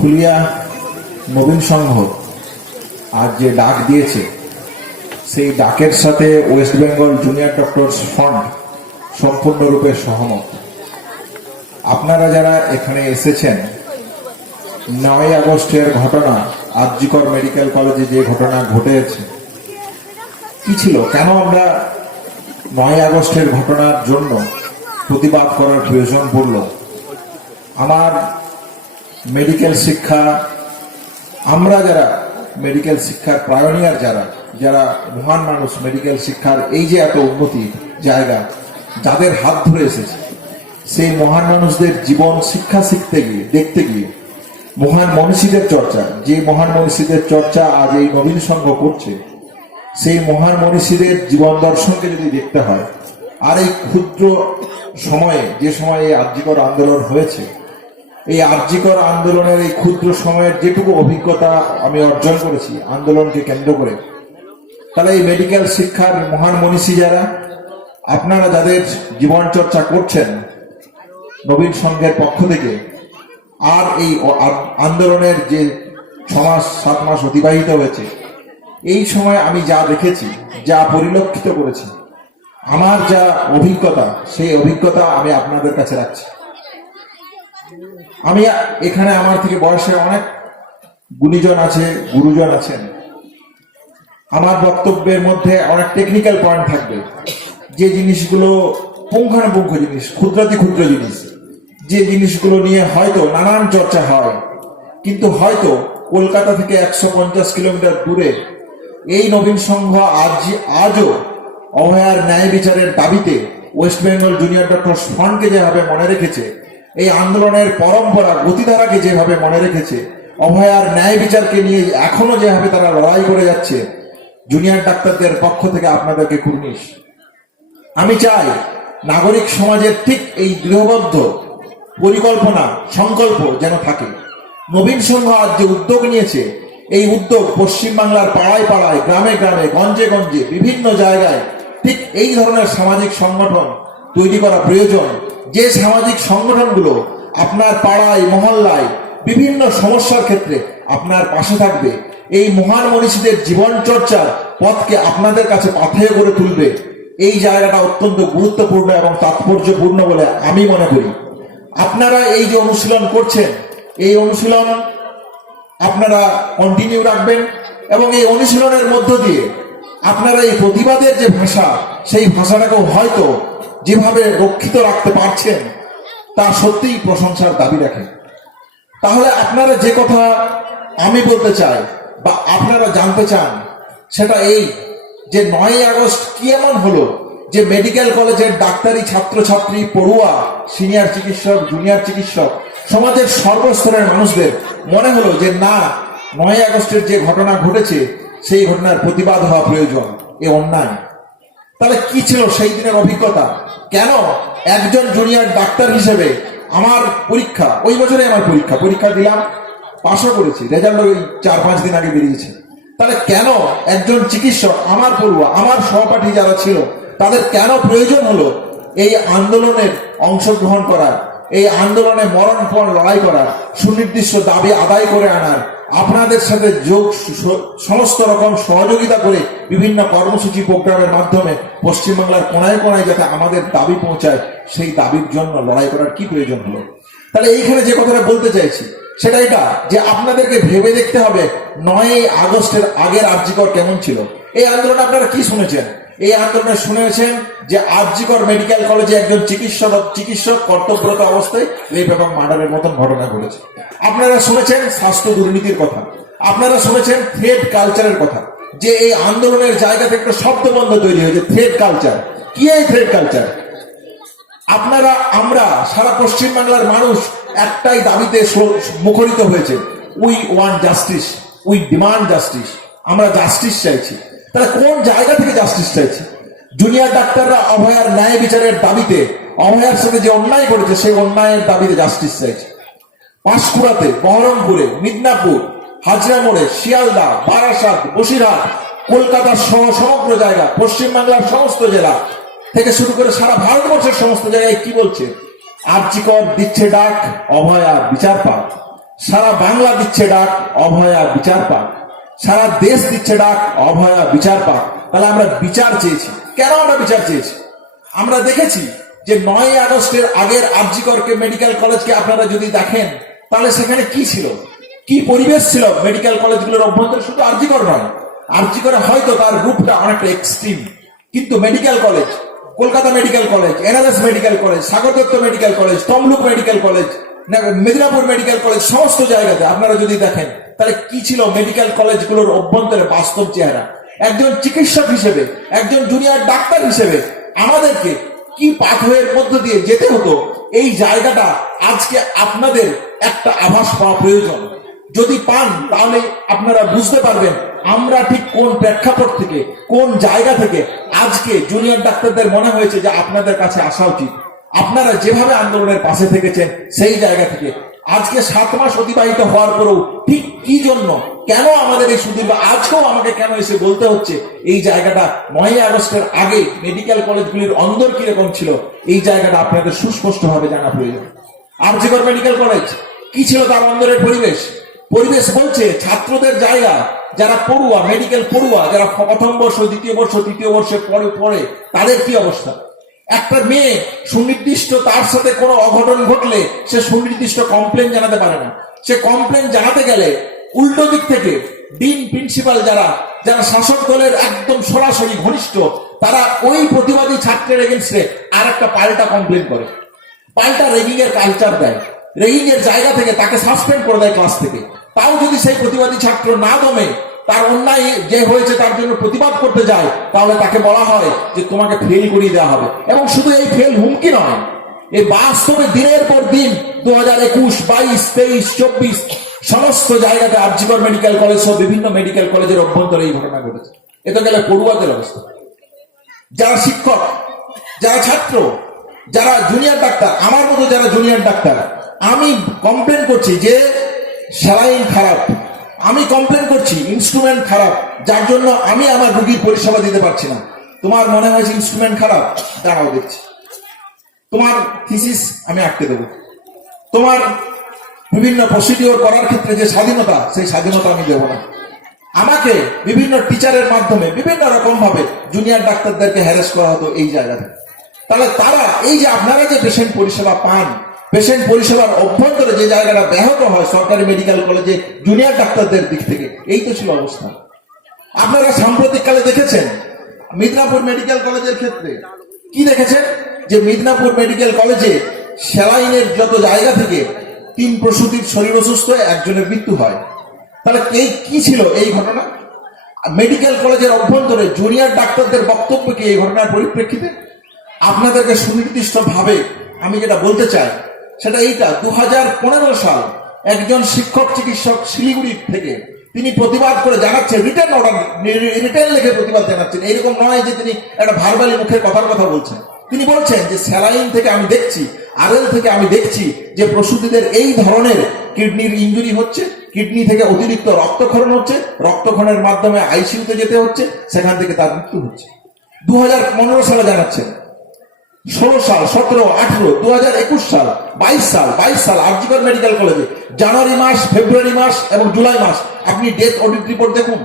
ফুলিয়া নবীন সংঘ আজ যে ডাক দিয়েছে সেই ডাকের সাথে West Bengal junior doctors fund সম্পূর্ণরূপে সহমত। আপনারা যারা এখানে এসেছেন, 9 আগস্টের ঘটনা, আরজিকর মেডিকেল কলেজে যে ঘটনা ঘটেছে কি ছিল, কেন আমরা 9 আগস্টের ঘটনার জন্য প্রতিবাদ করার প্রয়োজন পড়ল? আমার মেডিকেল শিক্ষা, আমরা যারা মেডিকেল শিক্ষার পায়োনিয়ার, যারা মহান মানুষ, মেডিকেল শিক্ষার এই যে এত উন্নতি জায়গা যাদের হাত ধরে এসেছে, সেই মহান মানুষদের জীবন শিক্ষা শিখতে গিয়ে, দেখতে গিয়ে, মহান মনীষীদের চর্চা, যে মহান মনীষীদের চর্চা আজ এই নবীন সংঘ করছে, সেই মহান মনীষীদের জীবন দর্শনকে যদি দেখতে হয়, আর এই ক্ষুদ্র সময়ে, যে সময়ে এই আরজিকর আন্দোলন হয়েছে, এই আরজিকর আন্দোলনের এই ক্ষুদ্র সময়ের যেটুকু অভিজ্ঞতা আমি অর্জন করেছি আন্দোলনকে কেন্দ্র করে, তাহলে এই মেডিকেল শিক্ষার মহান মনীষী যারা, আপনারা যাদের জীবন চর্চা করছেন নবীন সংঘের পক্ষ থেকে, আর এই আন্দোলনের যে 6-7 মাস অতিবাহিত হয়েছে, এই সময় আমি যা দেখেছি, যা পরিলক্ষিত করেছি, আমার যা অভিজ্ঞতা, সেই অভিজ্ঞতা আমি আপনাদের কাছে রাখছি। আমি এখানে আমার থেকে বয়সে অনেক গুণীজন আছে, গুরুজন আছেন। আমার বক্তব্যের মধ্যে অনেক টেকনিক্যাল পয়েন্ট থাকবে, যে জিনিসগুলো পুঙ্খানুপুঙ্খ জিনিস, ক্ষুদ্রাতি ক্ষুদ্র জিনিস, যে জিনিসগুলো নিয়ে হয়তো নানান চর্চা হয়, কিন্তু হয়তো কলকাতা থেকে 150 কিলোমিটার দূরে এই নবীন সংঘ আজও অভয়ার ন্যায় বিচারের দাবিতে ওয়েস্ট বেঙ্গল জুনিয়র ডক্টরস ফান্ডকে যেভাবে মনে রেখেছে, এই আন্দোলনের পরম্পরা গতিধারাকে যেভাবে মনে রেখেছে, অভয়ার ন্যায় বিচারকে নিয়ে এখনো যেভাবে তারা লড়াই করে যাচ্ছে, জুনিয়র ডাক্তারদের পক্ষ থেকে আপনাদেরকে কুর্নিশ। আমি চাই নাগরিক সমাজের ঠিক এই দৃঢ়বদ্ধ পরিকল্পনা, সংকল্প যেন থাকে। নবীন সংঘ আজ যে উদ্যোগ নিয়েছে, এই উদ্যোগ পশ্চিমবাংলার পাড়ায় পাড়ায়, গ্রামে গ্রামে, গঞ্জে গঞ্জে, বিভিন্ন জায়গায় ঠিক এই ধরনের সামাজিক সংগঠন তৈরি করা প্রয়োজন, যে সামাজিক সংগঠনগুলো আপনার পাড়ায়, মহল্লায় বিভিন্ন সমস্যার ক্ষেত্রে আপনার পাশে থাকবে, এই মহান মনীষীদের জীবন চর্চার পথকে আপনাদের কাছে পাথেয় করে তুলবে। এই জায়গাটা অত্যন্ত গুরুত্বপূর্ণ এবং তাৎপর্যপূর্ণ বলে আমি মনে করি। আপনারা এই যে অনুশীলন করছেন, এই অনুশীলন আপনারা কন্টিনিউ রাখবেন, এবং এই অনুশীলনের মধ্য দিয়ে আপনারা এই প্রতিবাদের যে ভাষা, সেই ভাষাটাকেও হয়তো যেভাবে রক্ষিত রাখতে পারছেন, তা সত্যিই প্রশংসার দাবি রাখে। তাহলে আপনারা যে কথা আমি বলতে চাই বা আপনারা জানতে চান, সেটা এই যে 9 আগস্ট কি এমন হলো যে মেডিকেল কলেজের ডাক্তারি ছাত্রছাত্রী, পড়ুয়া, সিনিয়র চিকিৎসক, জুনিয়র চিকিৎসক, সমাজের সর্বস্তরের মানুষদের মনে হলো যে না, 9 আগস্টের যে ঘটনা ঘটেছে সেই ঘটনার প্রতিবাদ হওয়া প্রয়োজন, এ অন্যায়। তাহলে কি ছিল সেই দিনের অভিজ্ঞতা? কেন একজন জুনিয়র ডাক্তার হিসেবে আমার পরীক্ষা, ওই বছরে আমার পরীক্ষা দিলাম, পাশও করেছি, রেজাল্ট ওই 4-5 দিন আগে বেরিয়েছে। তাহলে কেন একজন চিকিৎসক, আমার পড়ুয়া, আমার সহপাঠী যারা ছিল, তাদের কেন প্রয়োজন হলো এই আন্দোলনের অংশগ্রহণ করার, এই আন্দোলনে মরণপণ লড়াই করার, সুনির্দিষ্ট দাবি আদায় করে আনার, আপনাদের সাথে সমস্ত রকম সহযোগিতা করে বিভিন্ন কর্মসূচি, প্রোগ্রামের মাধ্যমে পশ্চিমবাংলার কোনায় কোনায় যাতে আমাদের দাবি পৌঁছায়, সেই দাবির জন্য লড়াই করার কি প্রয়োজন হলো? তাহলে এইখানে যে কথাটা বলতে চাইছি সেটা এটা, যে আপনাদেরকে ভেবে দেখতে হবে 9 আগস্টের আগের আরজিকর কেমন ছিল। এই আন্দোলনে আপনারা কি শুনেছেন? এই আন্দোলনে শুনেছেন যে আরজিকর মেডিকেল কলেজে একজন চিকিৎসক কর্তব্যরত অবস্থায় রেপ এবং মার্ডারের মতন ঘটনা ঘটেছে। আপনারা শুনেছেন স্বাস্থ্য দুর্নীতির কথা, আপনারা শুনেছেন থ্রেড কালচারের কথা, যে এই আন্দোলনের জায়গা থেকে একটা শব্দবন্ধ তৈরি হয়েছে, থ্রেড কালচার। কি এই থ্রেড কালচার? আপনারা, আমরা, সারা পশ্চিমবাংলার মানুষ একটাই দাবিতে মুখরিত হয়েছে, we want justice, we demand justice. আমরা জাস্টিস চাইছি। তাহলে কোন জায়গা থেকে জাস্টিস চাইছি? জুনিয়র ডাক্তাররা অভয়ার ন্যায় বিচারের দাবিতে, অভয়ার সাথে যে অন্যায় করেছে সেই অন্যায়ের দাবিতে জাস্টিস চাইছে। পাঁশকুড়াতে, বহরমপুরে, মিদনাপুর, হাজরা মোড়ে, শিয়ালদা, বারাসাত, বসিরহাট, কলকাতার সহ সমগ্র জায়গা, পশ্চিমবাংলার সমস্ত জেলা থেকে শুরু করে সারা ভারতবর্ষের সমস্ত জায়গায় কি বলছে? আরজিকর দিচ্ছে ডাক, অভয়া বিচার পাক। সারা বাংলা দিচ্ছে ডাক, অভয়া বিচার পাক। সারা দেশ দিচ্ছে ডাক, অভয়া বিচার পাক। তাহলে আমরা বিচার চেয়েছি। কেন আমরা বিচার চেয়েছি? আমরা দেখেছি যে 9ই আগস্টের আগের আরজি কর মেডিকেল কলেজকে আপনারা যদি দেখেন, তাহলে সেখানে কি ছিল, কি পরিবেশ ছিল মেডিকেল কলেজগুলোর অভ্যন্তরে। শুধু আরজি কর নয়, আরজি করে হয়তো তার রূপটা অনেকটা এক্সট্রিম, কিন্তু medical college, Kolkata medical college, NRS medical college, Sagar Dutta medical college, Tamluk medical college, Medinipur medical college, সমস্ত জায়গাতে আপনারা যদি দেখেন, তাহলে কি ছিল মেডিকেল কলেজগুলোর অভ্যন্তরে বাস্তব চেহারা। একজন চিকিৎসক হিসেবে, একজন জুনিয়র ডাক্তার হিসেবে আমাদেরকে কি পাথরের মধ্য দিয়ে যেতে হতো, এই জায়গাটা আজকে আপনাদের একটা আভাস পাওয়া প্রয়োজন। যদি পান তাহলে আপনারা বুঝতে পারবেন আমরা ঠিক কোন প্রেক্ষাপট থেকে, কোন জায়গা থেকে আজকে জুনিয়র ডাক্তারদের মনে হয়েছে যে আপনাদের কাছে আসা উচিত। আপনারা যেভাবে আন্দোলনের পাশে থেকেছেন সেই জায়গা থেকে আজকে 7 মাস অতিবাহিত হওয়ার পরেও ঠিক কি জন্য, কেন আমাদের এই সুদীর্ঘ, আজকেও আমাকে কেন এসে বলতে হচ্ছে এই জায়গাটা 9ই আগস্টের আগে মেডিকেল কলেজগুলির অন্দর কিরকম ছিল, এই জায়গাটা আপনাদের সুস্পষ্টভাবে জানা প্রয়োজন। আরজি কর মেডিকেল কলেজ কি ছিল, তার অন্দরের পরিবেশ বলছে ছাত্রদের জায়গা, যারা পড়ুয়া, মেডিকেল পড়ুয়া, যারা প্রথম বর্ষ, দ্বিতীয় বর্ষ, তৃতীয় বর্ষে পড়ে তাদের কি অবস্থা। একটা মেয়ে সুনির্দিষ্ট, তার সাথে কোনো অঘটন ঘটলে সে সুনির্দিষ্ট কমপ্লেন জানাতে পারে না। সে কমপ্লেন জানাতে গেলে উল্টো দিক থেকে ডিন, প্রিন্সিপাল, যারা শাসক দলের একদম সরাসরি ঘনিষ্ঠ, তারা ওই প্রতিবাদী ছাত্রের এগেনস্টে আর একটা পাল্টা কমপ্লেন করে, পাল্টা রেগিং এর কালচার দেয়, রেগিং এর জায়গা থেকে তাকে সাসপেন্ড করে দেয় ক্লাস থেকে। তাও যদি সেই প্রতিবাদী ছাত্র না দমে, তার অন্যায় যে হয়েছে তার জন্য প্রতিবাদ করতে যায়, তাহলে তাকে বলা হয় যে তোমাকে ফেল করিয়ে দেওয়া হবে। এবং শুধু এই ফেল হুমকি নয়, এই বাস্তবে দিনের পর দিন 2021, 22, 23, 24 সমস্ত জায়গাতে আরজি কর মেডিকেল কলেজ সহ বিভিন্ন মেডিকেল কলেজের অভ্যন্তরে এই ঘটনা ঘটেছে। এ তো গেলে পড়ুয়াদের অবস্থা। যারা শিক্ষক, যারা ছাত্র, যারা জুনিয়র ডাক্তার, আমার মতো যারা জুনিয়র ডাক্তার, আমি কমপ্লেন করছি যে স্যালাইন খারাপ, আমি কমপ্লেন করছি ইনস্ট্রুমেন্ট খারাপ, যার জন্য আমি আমার রোগীর পরিষেবা দিতে পারছি না। তোমার মনে হয়েছে ইনস্ট্রুমেন্ট খারাপ, দাঁড়াও দেখছি। তোমার থিসিস আমি আটকে দেবো। তোমার বিভিন্ন প্রসিডিওর করার ক্ষেত্রে যে স্বাধীনতা, সেই স্বাধীনতা আমি দেবো না। আমাকে বিভিন্ন টিচারের মাধ্যমে বিভিন্ন রকম ভাবে জুনিয়র ডাক্তারদেরকে হ্যারাস করা হতো এই জায়গাতে। তাহলে তারা, এই যে আপনারা যে পেশেন্ট পরিষেবা পান, পেশেন্ট পরিষেবার অভ্যন্তরে যে জায়গাটা ব্যাহত হয় সরকারি মেডিকেল কলেজে জুনিয়র ডাক্তারদের দিক থেকে, এই তো ছিল অবস্থা। আপনারা সাম্প্রতিককালে দেখেছেন মিদনাপুর মেডিকেল কলেজের ক্ষেত্রে কি দেখেছেন, যে মিদনাপুর মেডিকেল কলেজে স্যালাইনের যত জায়গা থেকে 3 প্রসূতির শরীর অসুস্থ, একজনের মৃত্যু হয়। তাহলে কি ছিল এই ঘটনা? মেডিকেল কলেজের অভ্যন্তরে জুনিয়র ডাক্তারদের বক্তব্য কি এই ঘটনার পরিপ্রেক্ষিতে? আপনাদেরকে সুনির্দিষ্ট ভাবে আমি যেটা বলতে চাই সেটা এইটা, 2015 সাল একজন শিক্ষক চিকিৎসক শিলিগুড়ি থেকে তিনি প্রতিবাদ করে জানাচ্ছেন, রিটেন অর্ডার, রিটেন লিখে প্রতিবাদ জানাচ্ছেন। এইরকম নয় যে তিনি একটা ভার্বালি মুখের কথার কথা বলছেন। তিনি বলছেন যে স্যালাইন থেকে আমি দেখছি, আরএল থেকে আমি দেখছি যে প্রসূতিদের এই ধরনের কিডনির ইনজুরি হচ্ছে, কিডনি থেকে অতিরিক্ত রক্তক্ষরণ হচ্ছে, রক্তক্ষরণের মাধ্যমে আইসিইউতে যেতে হচ্ছে, সেখান থেকে তার মৃত্যু হচ্ছে। 2015 সালে জানাচ্ছেন। 16 সাল, 17, 18, 2021 সাল, 22 সাল আরজি কর মেডিকেল কলেজে জানুয়ারি মাস, ফেব্রুয়ারি মাস এবং জুলাই মাস আপনি ডেথ অডিট রিপোর্ট দেখুন।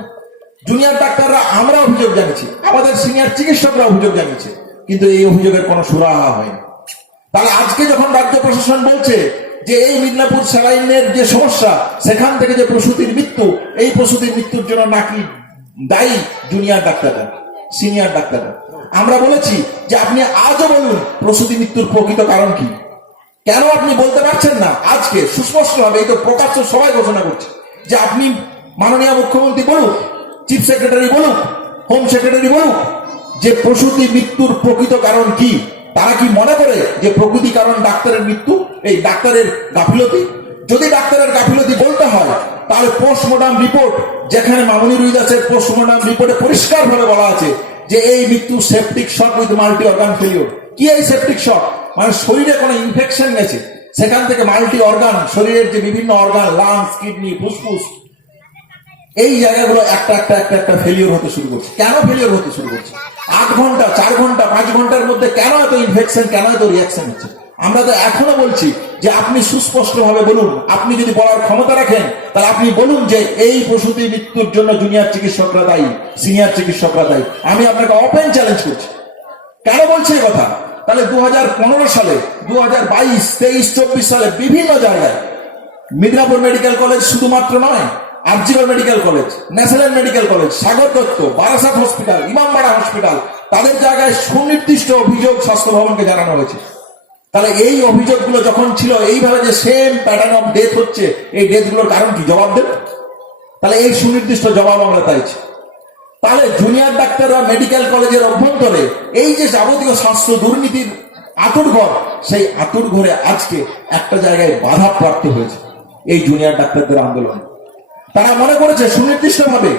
জুনিয়র ডাক্তাররা আমরা অভিযোগ জানিয়েছি, আমাদের সিনিয়র চিকিৎসকরা অভিযোগ জানিয়েছে, কিন্তু এই অভিযোগের কোনো সুরাহা হয়নি। তাহলে আজকে যখন রাজ্য প্রশাসন বলছে যে এই মিদনাপুর স্যালাইনের যে সমস্যা, সেখান থেকে যে প্রসূতির মৃত্যু, এই প্রসূতির মৃত্যুর জন্য নাকি দায়ী জুনিয়র ডাক্তাররা, সিনিয়র ডাক্তাররা, আমরা বলেছি যে আপনি আজও বলুন প্রসূতি মৃত্যুর প্রকৃত কারণ কি। কেন আপনি বলতে পারছেন না আজকে সুস্পষ্টভাবে? এই তো প্রকাশ্য সবাই ঘোষণা করছে যে আপনি মাননীয় মুখ্যমন্ত্রী বলুক, চিফ সেক্রেটারি বলুক, হোম সেক্রেটারি বলুক যে প্রসূতি মৃত্যুর প্রকৃত কারণ কি। তারা কি মনে করে যে প্রকৃতি কারণ ডাক্তারের মৃত্যু, এই ডাক্তারের গাফিলতি? যদি ডাক্তারের গাফিলতি বলতে হয় তাহলে পোস্টমর্টম রিপোর্ট, যেখানে মামুনি রুই দাসের পোস্টমর্টম রিপোর্টে পরিষ্কার ভাবে বলা আছে যে এই মৃত্যু septic shock with multi organ failure. কি এই সেপটিক শক? মানে শরীরে কোনো ইনফেকশন গেছে, সেখান থেকে মাল্টি অর্গান, শরীরের যে বিভিন্ন অর্গান, লাংস, কিডনি, ফুসফুস, এই জায়গাগুলো একটা ফেলিওর হতে শুরু করছে। কেন ফেলিওর হতে শুরু করছে? 8 ঘন্টা, 4 ঘন্টা, 5 ঘন্টার মধ্যে কেন এত ইনফেকশন, কেন এত রিয়াকশন হচ্ছে? আমরা তো এখনো বলছি যে আপনি সুস্পষ্টভাবে বলুন, আপনি যদি বলার ক্ষমতা রাখেন তাহলে আপনি বলুন যে এই প্রসূতি মৃত্যুর জন্য জুনিয়র চিকিৎসকরা দায়ী, সিনিয়র চিকিৎসকরা দায়ী। আমি আপনাকে ওপেন চ্যালেঞ্জ করছি। কেন বলছি এই কথা? তাহলে 2015 সালে, 2022, 23, 24 সালে বিভিন্ন জায়গায় মিদনাপুর মেডিকেল কলেজ শুধুমাত্র নয়, RG Kar medical college, national medical college, Sagar Dutta, Barasat hospital, Imambara hospital, তাদের জায়গায় সুনির্দিষ্ট অভিযোগ স্বাস্থ্য ভবনকে জানানো হয়েছে। তাহলে এই অভিযোগগুলো যখন ছিল এইভাবে যে সেম প্যাটার্ন অফ ডেথ হচ্ছে, এই ডেথগুলোর কারণ কি? জবাব দেন। তাহলে এই সুনির্দিষ্ট জবাব আমরা চাইছি। তাহলে জুনিয়র ডাক্তাররা মেডিকেল কলেজের অভ্যন্তরে এই যে যাবতীয় স্বাস্থ্য দুর্নীতির আঁতুড়ঘর, সেই আঁতুড়ঘরে আজকে একটা জায়গায় বাধা প্রাপ্ত হয়েছে এই জুনিয়র ডাক্তারদের আন্দোলন। তারা মনে করেছে সুনির্দিষ্টভাবে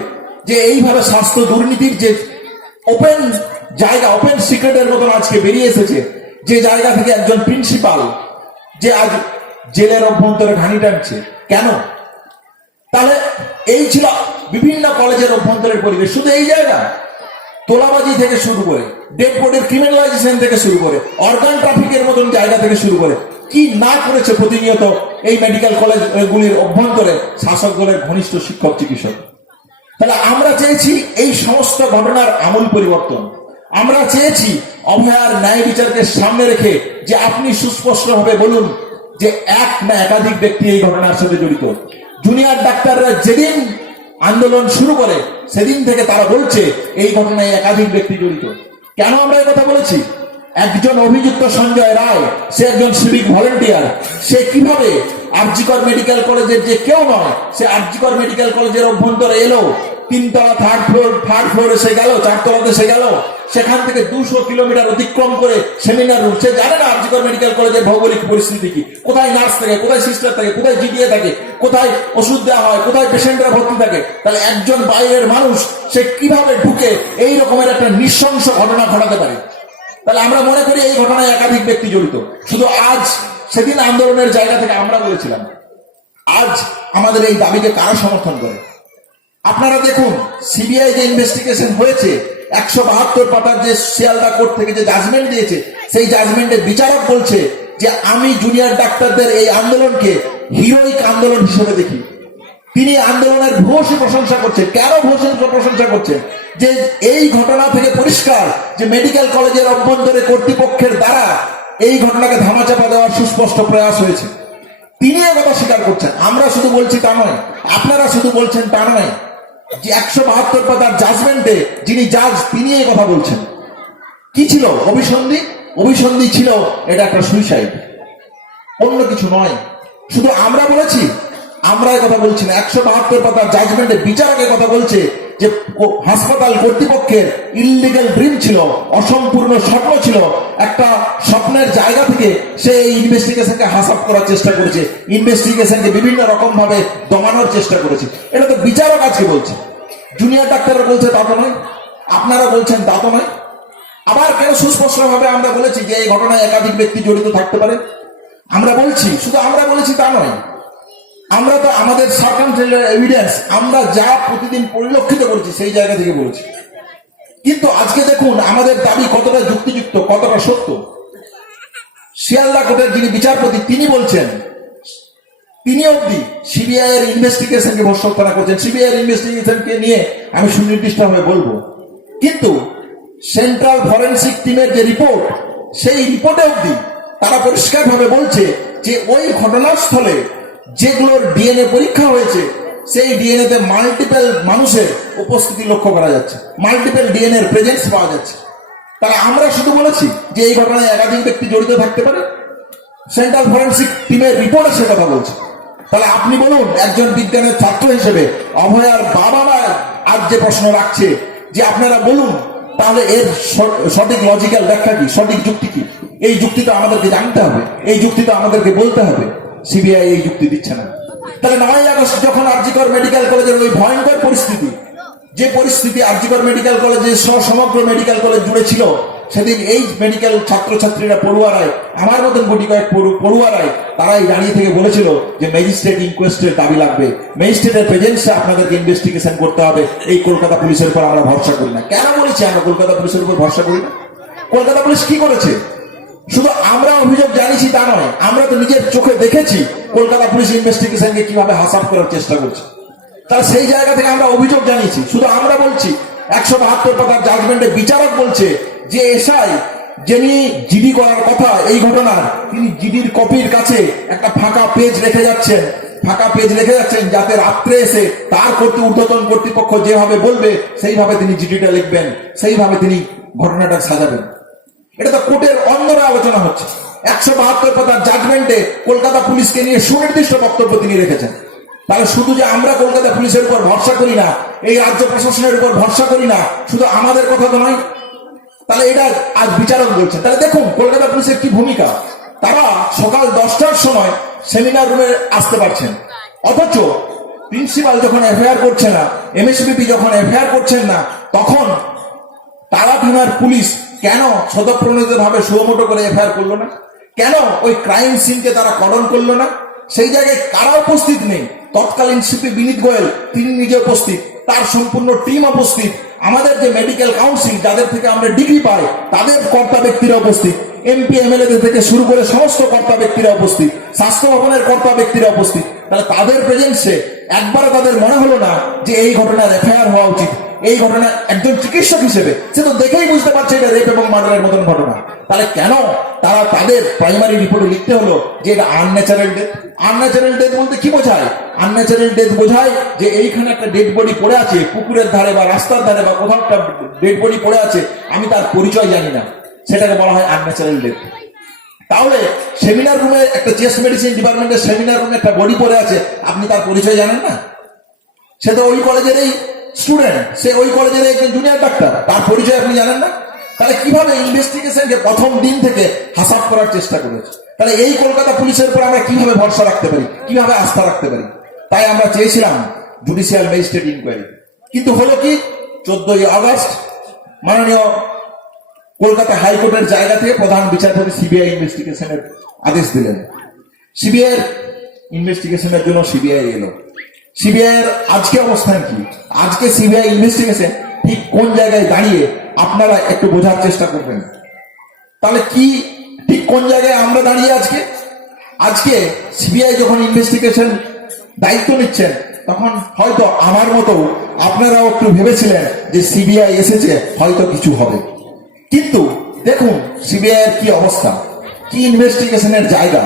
যে এইভাবে স্বাস্থ্য দুর্নীতির যে ওপেন জায়গা, ওপেন সিক্রেটের মতন আজকে বেরিয়ে এসেছে, যে জায়গা থেকে একজন প্রিন্সিপাল যে আজ জেলের অভ্যন্তরে ঘানি টানছে, কেন? তাহলে এই ছিল বিভিন্ন কলেজের অভ্যন্তরের পরিবেশ। শুধু এই জায়গা, তোলাবাজি থেকে শুরু করে, ডেড বডির ক্রিমিনালাইজেশন থেকে শুরু করে, অর্গান ট্রাফিকের মতন জায়গা থেকে শুরু করে কি না করেছে প্রতিনিয়ত এই মেডিকেল কলেজগুলির অভ্যন্তরে শাসক দলের ঘনিষ্ঠ শিক্ষক চিকিৎসক। তাহলে আমরা চেয়েছি এই সমস্ত ঘটনার আমূল পরিবর্তন। আমরা চেয়েছি অভয়ার ন্যায় বিচারকে সামনে রেখে যে আপনি সুস্পষ্টভাবে বলুন যে এক না একাধিক ব্যক্তি এই ঘটনার সাথে জড়িত। জুনিয়র ডাক্তাররা যেদিন আন্দোলন শুরু করে সেদিন থেকে তারা বলছে এই ঘটনায় একাধিক ব্যক্তি জড়িত। কেন আমরা এই কথা বলেছি? একজন অভিযুক্ত সঞ্জয় রায়, সে একজন সিভিক ভলেন্টিয়ার, সে কিভাবে আরজিকর মেডিকেল কলেজের যে কেউ নয়, সে আরজিকর মেডিকেল কলেজের অভ্যন্তরে এলো, 3 তলা থার্ড ফ্লোরে সে গেল, 4 তলাতে সে গেল, সেখান থেকে 200 কিলোমিটার অতিক্রম করে সেমিনার রুম। সে জানে না আরজিকর মেডিকেল কলেজের ভৌগোলিক পরিস্থিতি কি, কোথায় নার্স থাকে, কোথায় সিস্টার থাকে, কোথায় জিডিএ থাকে, কোথায় ওষুধ দেওয়া হয়, কোথায় পেশেন্টরা ভর্তি থাকে। তাহলে একজন বাইরের মানুষ সে কিভাবে ঢুকে এই রকমের একটা নৃশংস ঘটনা ঘটাতে পারে? তাহলে আমরা মনে করি এই ঘটনায় একাধিক ব্যক্তি জড়িত। শুধু আজ, সেদিন আন্দোলনের জায়গা থেকে আমরা বলেছিলাম, আজ আমাদের এই দাবিকে কারা সমর্থন করে? আপনারা দেখুন, সিবিআই যে ইনভেস্টিগেশন হয়েছে, 172 পাতার যে শিয়ালদা কোর্ট থেকে যে জাজমেন্ট দিয়েছে, সেই জাজমেন্টের বিচারক বলছে যে আমি জুনিয়র ডাক্তারদের এই আন্দোলনকে হিরোইক আন্দোলন হিসেবে দেখি। তিনি আন্দোলনের ভূয়সী প্রশংসা করছেন। কেন ভূয়সী প্রশংসা করছেন? যে এই ঘটনা থেকে পরিষ্কার যে মেডিকেল কলেজের অভ্যন্তরে কর্তৃপক্ষের দ্বারা এই ঘটনাকে ধামাচাপা দেওয়ার সুস্পষ্ট প্রয়াস হয়েছে। তিনি কথা স্বীকার করছেন। আমরা শুধু বলছি তা নয়, আপনারা শুধু বলছেন তা নয়, যে 172 পাতার জাজমেন্টে যিনি জাজ তিনি এই কথা বলছেন। কি ছিল? অভিসন্ধি। অভিসন্ধি ছিল এটা একটা সুইসাইড, অন্য কিছু নয়। শুধু আমরা বলেছি, আমরা কথা বলছি না। 172 পাতার জাজমেন্টে বিচারক কথা বলছে যে হাসপাতাল কর্তৃপক্ষের ইললিগাল ড্রিম ছিল, অসম্পূর্ণ স্বপ্ন ছিল। একটা স্বপ্নের জায়গা থেকে সে এই ইনভেস্টিগেশনকে হাসাপ করার চেষ্টা করেছে, ইনভেস্টিগেশনকে বিভিন্ন রকম ভাবে দমানোর চেষ্টা করেছে। এটা তো বিচারক আজকে বলছে। জুনিয়র ডাক্তাররা বলছে তা তো নয়, আপনারা বলছেন তা তো নয়। আবার কেন সুস্পষ্ট ভাবে আমরা বলেছি যে এই ঘটনায় একাধিক ব্যক্তি জড়িত থাকতে পারে? আমরা বলছি, শুধু আমরা বলেছি তা নয়, আমরা তো আমাদের সার্কামস্টেন্সিয়াল এভিডেন্স আমরা যা প্রতিদিন পরিলক্ষিত করেছি সেই জায়গা থেকে বলছি। কিন্তু আজকে দেখুন আমাদের দাবি কতটা যুক্তিযুক্ত, কতটা সত্য। শিয়ালদা কোর্টের যিনি বিচারপতি তিনি বলছেন, তিনি অবধি সিবিআই এর ইনভেস্টিগেশনকে ভর্ৎসনা করছেন। সিবিআই এর ইনভেস্টিগেশনকে নিয়ে আমি সুনির্দিষ্টভাবে বলবো, কিন্তু সেন্ট্রাল ফরেন্সিক টিমের যে রিপোর্ট, সেই রিপোর্টে অবধি তারা পরিষ্কারভাবে বলছে যে ওই ঘটনাস্থলে যেগুলোর ডিএনএ পরীক্ষা হয়েছে সেই ডিএনএ তে মাল্টিপল মানুষের উপস্থিতি লক্ষ্য করা যাচ্ছে, মাল্টিপল ডিএনএ এর প্রেজেন্স পাওয়া যাচ্ছে। তাহলে আমরা শুধু বলেছি যে এই ঘটনায় একাধিক ব্যক্তি জড়িত থাকতে পারে, সেন্ট্রাল ফরেন্সিক টিমের রিপোর্টে সে কথা বলছে। তাহলে আপনি বলুন, একজন বিজ্ঞানের ছাত্র হিসেবে অভয়ার বাবা মা আজ যে প্রশ্ন রাখছে যে আপনারা বলুন তাহলে এর সঠিক লজিক্যাল ব্যাখ্যা কি, সঠিক যুক্তি কি? এই যুক্তি তো আমাদেরকে জানতে হবে, এই যুক্তি তো আমাদেরকে বলতে হবে। সিবিআই এই যুক্তি দিচ্ছে না। তাহলে 9 আগস্ট যখন আরজিকর মেডিকেল কলেজের ওই ভয়ঙ্কর পরিস্থিতি, যে পরিস্থিতি আরজিকর মেডিকেল কলেজে সমগ্র মেডিকেল কলেজ জুড়ে ছিল, সেদিন এই মেডিকেল ছাত্রছাত্রীরা, পড়ুয়ারাই, আমার মতন গুটি কয়েক পড়ুয়ারাই, তারাই দাঁড়িয়ে থেকে বলেছিল যে ম্যাজিস্ট্রেট ইনকোয়েস্টের দাবি লাগবে, ম্যাজিস্ট্রেটের প্রেজেন্সে আপনাদেরকে ইনভেস্টিগেশন করতে হবে। এই কলকাতা পুলিশের উপর আমরা ভরসা করি না। কেন বলেছি আমরা কলকাতা পুলিশের উপর ভরসা করি না? কলকাতা পুলিশ কি করেছে? শুধু আমরা অভিযোগ জানিয়েছি তা নয়, আমরা তো নিজের চোখে দেখেছি কলকাতা পুলিশ ইনভেস্টিগেশনকে কিভাবে হাসাপ করার চেষ্টা করছে। তাহলে সেই জায়গা থেকে আমরা অভিযোগ জানিয়েছি। শুধু আমরা বলছি, 172 পাতার জাজমেন্টে বিচারক বলছে যে এসআই যিনি জিডি করার কথা এই ঘটনার, তিনি জিডির কপির কাছে একটা ফাঁকা পেজ রেখে যাচ্ছেন, যাতে রাত্রে এসে তার ঊর্ধ্বতন কর্তৃপক্ষ যেভাবে বলবে সেইভাবে তিনি জিডিটা লিখবেন, সেইভাবে তিনি ঘটনাটা সাজাবেন। এটা তো কোর্টের অন্যরা আলোচনা হচ্ছে। 172 পাতার জাজমেন্টে কলকাতা পুলিশকে নিয়ে সুনির্দিষ্ট বক্তব্য তিনি রেখেছেন। তাহলে শুধু যে আমরা কলকাতা পুলিশের উপর ভরসা করি না, এই রাজ্য প্রশাসনের উপর ভরসা করি না, শুধু আমাদের কথা তো নয়। তাহলে এটা আজ বিচারক বলছেন। তাহলে দেখুন কলকাতা পুলিশের কি ভূমিকা। তারা সকাল 10টার সময় সেমিনার রুমে আসতে পারছেন, অথচ প্রিন্সিপাল যখন এফআইআর করছে না, এমএসপিপি যখন এফআইআর করছেন না, তখন তারা থানার পুলিশ কেন স্বতঃপ্রণোদিত ভাবে সুমোটো করে এফআইআর করলো না? কেন ওই ক্রাইম সিনকে তারা কর্ডন করলো না? সেই জায়গায় কারা উপস্থিত নেই? তৎকালীন সিপি বিনীত গোয়েল তিনি নিজে উপস্থিত, তার সম্পূর্ণ টিম উপস্থিত, আমাদের যে মেডিকেল কাউন্সিল যাদের থেকে আমরা ডিগ্রি পাই তাদের কর্তা ব্যক্তিরা উপস্থিত, এমপি এমএলএ থেকে শুরু করে সমস্ত কর্তা ব্যক্তিরা উপস্থিত, স্বাস্থ্য ভবনের কর্তা ব্যক্তিরা উপস্থিত। তাহলে তাদের প্রেজেন্সে একবারও তাদের মনে হলো না যে এই ঘটনার এফআইআর হওয়া উচিত? এই ঘটনা একজন চিকিৎসক হিসেবে সে তো দেখেই বুঝতে পারছে এটা রেপ এবং মার্ডারের মতন ঘটনা। তাহলে কেন তারা তাদের প্রাইমারি রিপোর্টে লিখতে হলো যে এটা আনন্যাচারাল ডেথ? আনন্যাচারাল ডেথ বলতে কি বোঝায়? আনন্যাচারাল ডেথ বোঝায় যে এইখানে একটা ডেড বডি পড়ে আছে, পুকুরের ধারে বা রাস্তার ধারে বা কোথাও একটা ডেড বডি পড়ে আছে, আমি তার পরিচয় জানি না, সেটাকে বলা হয় আনন্যাচারাল ডেথ। তাহলে সেমিনার রুমে একটা চেস্ট মেডিসিন ডিপার্টমেন্টের সেমিনার রুমে একটা বডি পড়ে আছে, আপনি তার পরিচয় জানেন না? সে তো ওই কলেজেরই স্টুডেন্ট, সে ওই কলেজের একজন জুনিয়র ডাক্তার, তার পরিচয় আপনি জানেন না? তাহলে কিভাবে ইনভেস্টিগেশনকে প্রথম দিন থেকে হাসাপ করার চেষ্টা করেছে? তাহলে এই কলকাতা পুলিশের উপর আমরা কিভাবে ভরসা রাখতে পারি, কিভাবে আস্থা রাখতে পারি? তাই আমরা চেয়েছিলাম জুডিশিয়াল ম্যাজিস্ট্রেট ইনকোয়ারি, কিন্তু হলো কি 14ই আগস্ট মাননীয় কলকাতা হাইকোর্টের জায়গা থেকে প্রধান বিচারপতি সিবিআই ইনভেস্টিগেশনের আদেশ দিলেন। সিবিআই ইনভেস্টিগেশনের জন্য সিবিআই এলো। সিবিআই এর আজকে অবস্থান কি? আজকে সিবিআই ইনভেস্টিগেশন ঠিক কোন জায়গায় দাঁড়িয়ে আপনারা একটু বোঝার চেষ্টা করবেন। তাহলে কি ঠিক কোন জায়গায় আমরা দাঁড়িয়ে আজকে সিবিআই যখন ইনভেস্টিগেশন দায়িত্ব নিচ্ছেন, তখন হয়তো আমার মতো আপনারাও একটু ভেবেছিলেন যে সিবিআই এসেছে হয়তো কিছু হবে। কিন্তু দেখুন সিবিআই এর কি অবস্থা, কি ইনভেস্টিগেশনের জায়গা।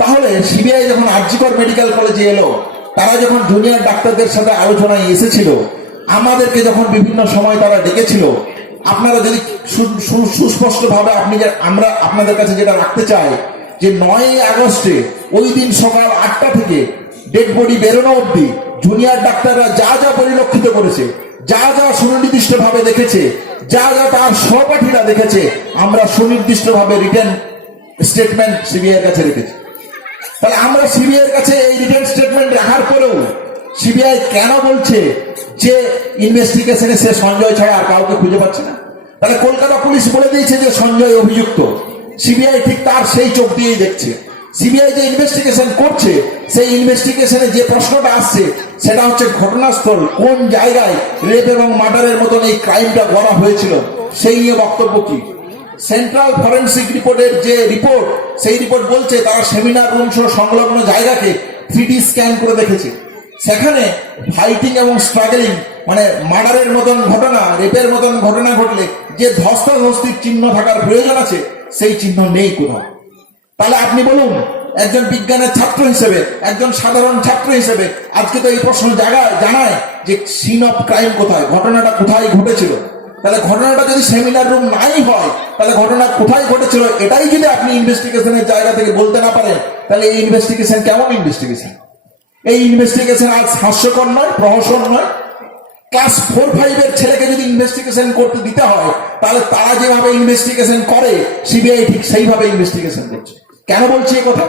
তাহলে সিবিআই যখন আরজিকর মেডিকেল কলেজে এলো, তারা যখন জুনিয়র ডাক্তারদের সাথে আলোচনায় এসেছিল, আমাদেরকে যখন বিভিন্ন সময় তারা ডেকেছিল, আপনারা যদি সুস্পষ্ট ভাবে আমরা আপনাদের কাছে যেটা রাখতে চাই যে 9ই আগস্টে ওই দিন সকাল 8টা থেকে ডেড বডি বেরোনো অব্দি জুনিয়র ডাক্তাররা যা যা পরিলক্ষিত করেছে, যা যা সুনির্দিষ্ট ভাবে দেখেছে, যা যা তার সহপাঠীরা দেখেছে, আমরা সুনির্দিষ্ট ভাবে রিটেন স্টেটমেন্ট সিবিআই এর কাছে রেখেছি। তাহলে আমরা সিবিআই এর কাছে এই রিটেন স্টেটমেন্ট রাখার পরেও সিবিআই কেন বলছে যে ইনভেস্টিগেশনে সে সঞ্জয় ছাড়া আর কাউকে খুঁজে পাচ্ছে না? তাহলে কলকাতা পুলিশ বলে দিয়েছে যে সঞ্জয় অভিযুক্ত, সিবিআই ঠিক তার সেই চোখ দিয়েই দেখছে। সিবিআই যে ইনভেস্টিগেশন করছে, সেই ইনভেস্টিগেশনে যে প্রশ্নটা আসছে সেটা হচ্ছে ঘটনাস্থল কোন জায়গায় রেপ এবং মার্ডারের মতন এই ক্রাইমটা করা হয়েছিল, সেই নিয়ে বক্তব্য কি? সেন্ট্রাল ফরেন্সিক রিপোর্টের যে রিপোর্ট, সেই রিপোর্ট বলছে তারা সেমিনার রুম সহ সংলগ্ন জায়গাকে 3D স্ক্যান করে দেখেছে। সেখানে ফাইটিং এবং স্ট্রাগলিং মানে মার্ডারের মতন ঘটনা, রেপের মতন ঘটনা ঘটলে যে ধস্তাধস্তির চিহ্ন থাকার প্রয়োজন আছে সেই চিহ্ন নেই কোথাও। তাহলে আপনি বলুন, একজন বিজ্ঞানের ছাত্র হিসেবে, একজন সাধারণ ছাত্র হিসেবে আজকে তো এই প্রশ্ন জানায় যে সিন অফ ক্রাইম কোথায়, ঘটনাটা কোথায় ঘটেছিল। তাহলে ঘটনাটা যদি সেমিনার রুম নাই হয়, তাহলে ঘটনা কোথায় ঘটেছিল এটাই যদি আপনি ইনভেস্টিগেশনের জায়গা থেকে বলতে না পারেন, তাহলে এই ইনভেস্টিগেশন কেমন ইনভেস্টিগেশন? এই ইনভেস্টিগেশন আজ হাস্যকর নয়, প্রহসন নয়। ক্লাস 4-5 এর ছেলেকে যদি ইনভেস্টিগেশন করতে দিতে হয়, তাহলে তারা যেভাবে ইনভেস্টিগেশন করে সিবিআই ঠিক সেইভাবে ইনভেস্টিগেশন করছে। কেন বলছি এই কথা?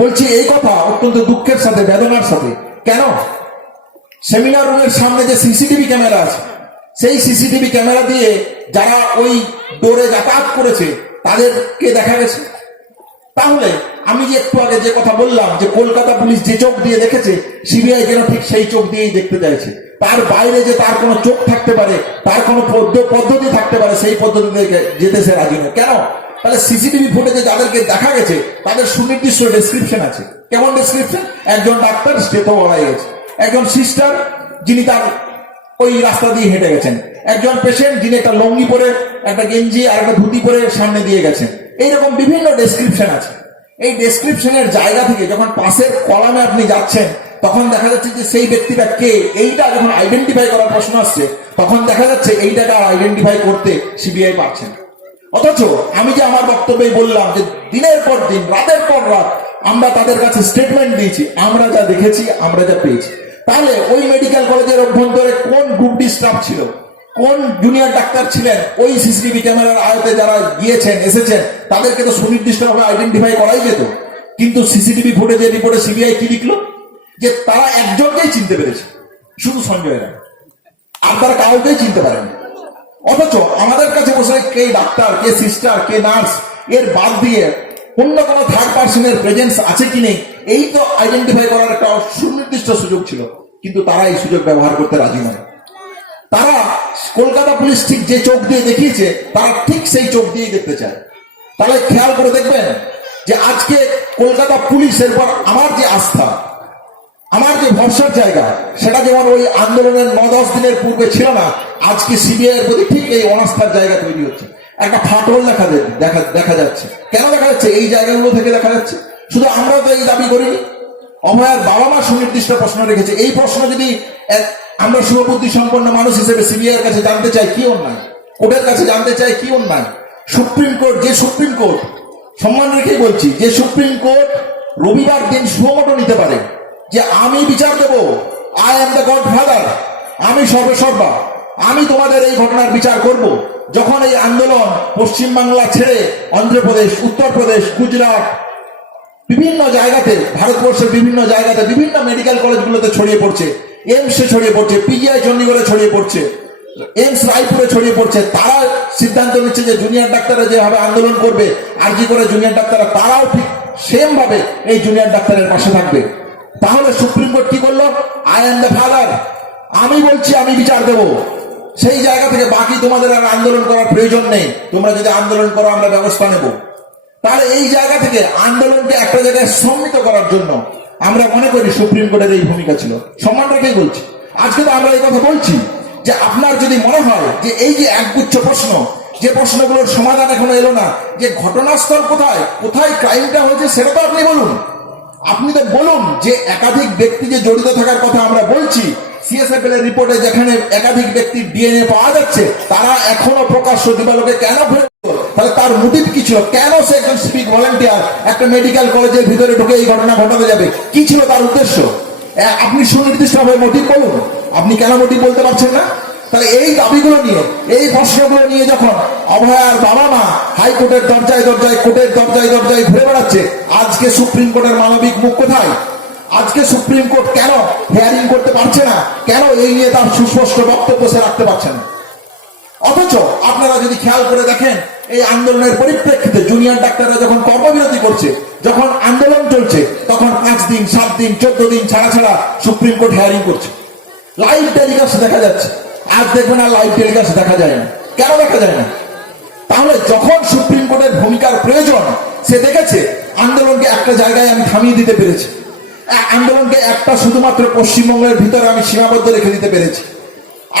বলছি এই কথা অত্যন্ত দুঃখের সাথে, বেদনার সাথে। কেন? সেমিনার রুমের সামনে যে সিসিটিভি ক্যামেরা আছে, সেই সিসিটিভি ক্যামেরা দিয়ে যারা ওই ডোরে যাতায়াত করেছে তাদেরকে দেখা গেছে। তাহলে আমি যে একটু আগে যে কথা বললাম যে কলকাতা পুলিশ যে চোখ দিয়ে দেখেছে, সিবিআই যেন ঠিক সেই চোখ দিয়েই দেখতে চাইছে। তার বাইরে যে তার কোনো চোখ থাকতে পারে, তার কোনো পদ্ধতি থাকতে পারে, সেই পদ্ধতিতে যেতে সে রাজি নয়। কেন? তাহলে সিসিটিভি ফুটেজে যাদেরকে দেখা গেছে তাদের সুনির্দিষ্ট ডেসক্রিপশন আছে। কেমন ডেসক্রিপশন? একজন ডাক্তার স্টেথো গলায় গেছে, একজন সিস্টার যিনি তার ওই রাস্তা দিয়ে হেঁটে গেছেন, একজন পেশেন্ট যিনি একটা লঙ্গি পরে, একটা গেঞ্জি আর একটা ধুতি পরে সামনে দিয়ে গেছেন। এইরকম বিভিন্ন ডেসক্রিপশন আছে। এই ডেসক্রিপশনের জায়গা থেকে যখন পাশের কলামে আপনি যাচ্ছেন তখন দেখা যাচ্ছে যে সেই ব্যক্তিটা কে, এইটা যখন আইডেন্টিফাই করার প্রশ্ন আসছে তখন দেখা যাচ্ছে এইটাকে আর আইডেন্টিফাই করতে সিবিআই পারছেন। অথচ আমি যে আমার বক্তব্যে বললাম যে দিনের পর দিন, রাতের পর রাত আমরা তাদের কাছে স্টেটমেন্ট দিয়েছি, আমরা যা দেখেছি, আমরা যা পেয়েছি। তাহলে ওই মেডিকেল কলেজের অভ্যন্তরে কোন গ্রুপ ডি স্টাফ ছিল, কোন জুনিয়র ডাক্তার ছিলেন, ওই সিসিটিভি ক্যামেরার আয়তে যারা গিয়েছেন এসেছেন তাদেরকে তো সুনির্দিষ্টভাবে আইডেন্টিফাই করাই যেত। কিন্তু সিসিটিভি ফুটেজের রিপোর্টে সিবিআই কি লিখলো? যে তারা একজনকেই চিনতে পেরেছে, শুধু সঞ্জয় রায়, আর তারা কাউকেই চিনতে পারেনি। অথচ আমাদের কাছে বসে কে ডাক্তার, কে সিস্টার, কে নার্স, এর বাদ দিয়ে অন্য কোনো থার্ড পার্সনের প্রেজেন্স আছে কি নেই এই তো আইডেন্টিফাই করার একটা সুনির্দিষ্ট সুযোগ ছিল, কিন্তু তারা এই সুযোগ ব্যবহার করতে রাজি নয়। তারা কলকাতা পুলিশ ঠিক যে চোখ দিয়ে দেখিয়েছে তারা ঠিক সেই চোখ দিয়েই দেখতে চায়। তাহলে খেয়াল করে দেখবেন যে আজকে কলকাতা পুলিশের পর আমার যে আস্থা, আমার যে ভরসার জায়গা, সেটা যেমন ওই আন্দোলনের 9-10 দিনের পূর্বে ছিল না, আজকে সিবিআই এর প্রতি ঠিক এই অনাস্থার জায়গা তৈরি হচ্ছে। একটা ফাটল দেখা যাচ্ছে। কেন দেখা যাচ্ছে? এই জায়গাগুলো থেকে দেখা যাচ্ছে। শুধু আমরা তো এই দাবি করিনি, অভয়ার বাবা মা সুনির্দিষ্ট প্রশ্ন রেখেছে। এই প্রশ্ন যদি আমরা শুভবুদ্ধি সম্পন্ন মানুষ হিসেবে সিবিআই এর কাছে জানতে চাই কি অন্যায়, কোর্টের কাছে জানতে চাই কি অন্যায়, সুপ্রিম কোর্ট, যে সুপ্রিম কোর্ট, সম্মান রেখেই বলছি, যে সুপ্রিম কোর্ট রবিবার দিন সুমোটো নিতে পারে যে আমি বিচার দেব, I am the godfather, আমি সর্বেসর্বা, আমি তোমাদের এই ঘটনার বিচার করব। যখন এই আন্দোলন পশ্চিমবাংলা ছেড়ে অন্ধ্রপ্রদেশ, উত্তরপ্রদেশ, গুজরাট, বিভিন্ন জায়গাতে, ভারতবর্ষের বিভিন্ন জায়গাতে, বিভিন্ন মেডিকেল কলেজগুলোতে ছড়িয়ে পড়ছে, এইমসে ছড়িয়ে পড়ছে, পিজিআই চণ্ডীগড়ে ছড়িয়ে পড়ছে, এইমস রায়পুরে ছড়িয়ে পড়ছে, তারা সিদ্ধান্ত নিচ্ছে যে জুনিয়র ডাক্তাররা যেভাবে আন্দোলন করবে, আর জি করে জুনিয়র ডাক্তাররা তারাও ঠিক সেম ভাবে এই জুনিয়র ডাক্তারের পাশে থাকবে। তাহলে সুপ্রিম কোর্ট কি করলো? আই এম দ্য ফাদার, আমি বলছি, আমি বিচার দেব। সেই জায়গা থেকে বাকি তোমাদের আর আন্দোলন করার প্রয়োজন নেই, তোমরা যদি আন্দোলন করো আমরা ব্যবস্থা নেব। তাহলে এই জায়গা থেকে আন্দোলনকে একটা জায়গায় সম্মিলিত করার জন্য আমরা মনে করি সুপ্রিম কোর্টের এই ভূমিকা ছিল। সম্মান রেখেই বলছি, আজকে তো আমরা এই কথা বলছি যে আপনার যদি মনে হয় যে এই যে একগুচ্ছ প্রশ্ন, যে প্রশ্নগুলোর সমাধান এখনো এলো না, যে ঘটনাস্থল কোথায়, কোথায় ক্রাইমটা হয়েছে সেটা তো আপনি বলুন। আপনি তো বলুন যে একাধিক ব্যক্তি যে জড়িত থাকার কথা আমরা বলছি, সিএসএফএল এর রিপোর্টে যেখানে একাধিক ব্যক্তির ডিএনএ পাওয়া যাচ্ছে, তারা এখনো প্রকাশ্য দিবালোকে কেন ফেরত? তাহলে তার মোটিভ কি ছিল? কেন সে একজন সিভিক ভলান্টিয়ার একটা মেডিকেল কলেজের ভিতরে ঢুকে এই ঘটনা ঘটাতে যাবে? কি ছিল তার উদ্দেশ্য? আপনি সুনির্দিষ্টভাবে মোটিভ বলুন। আপনি কেন মোটিভ বলতে পারছেন না? তাহলে এই দাবিগুলো নিয়ে, এই প্রশ্নগুলো নিয়ে যখন অভয়ার বাবা মা হাইকোর্টের দরজায় দরজায়, কোর্টের দরজায় দরজায় ঘুরে বেড়াচ্ছে, আজকে সুপ্রিম কোর্টের মানবিক মুখ কোথায়? আজকে সুপ্রিম কোর্ট কেন হিয়ারিং করতে পারছে না? কেন এই নিয়ে তার সুস্পষ্ট বক্তব্য সে রাখতে পারছে না? অথচ আপনারা যদি খেয়াল করে দেখেন, এই আন্দোলনের পরিপ্রেক্ষিতে জুনিয়র ডাক্তাররা যখন কর্মবিরতি করছে, যখন আন্দোলন চলছে, তখন 5 দিন, 7 দিন, 14 দিন ছাড়া ছাড়া সুপ্রিম কোর্ট হিয়ারিং করছে। লাইভ টেলিকাস্ট দেখা যাচ্ছে। আজ দেখবেন আর লাইভ টেলিকাস্ট দেখা যায় না। কেন দেখা যায় না? তাহলে যখন সুপ্রিম কোর্টের ভূমিকার প্রয়োজন, সে দেখেছে আন্দোলনকে একটা জায়গায় আমি থামিয়ে দিতে পেরেছি, আন্দোলনকে একটা শুধুমাত্র পশ্চিমবঙ্গের ভিতরে আমি সীমাবদ্ধ রেখে দিতে পেরেছি,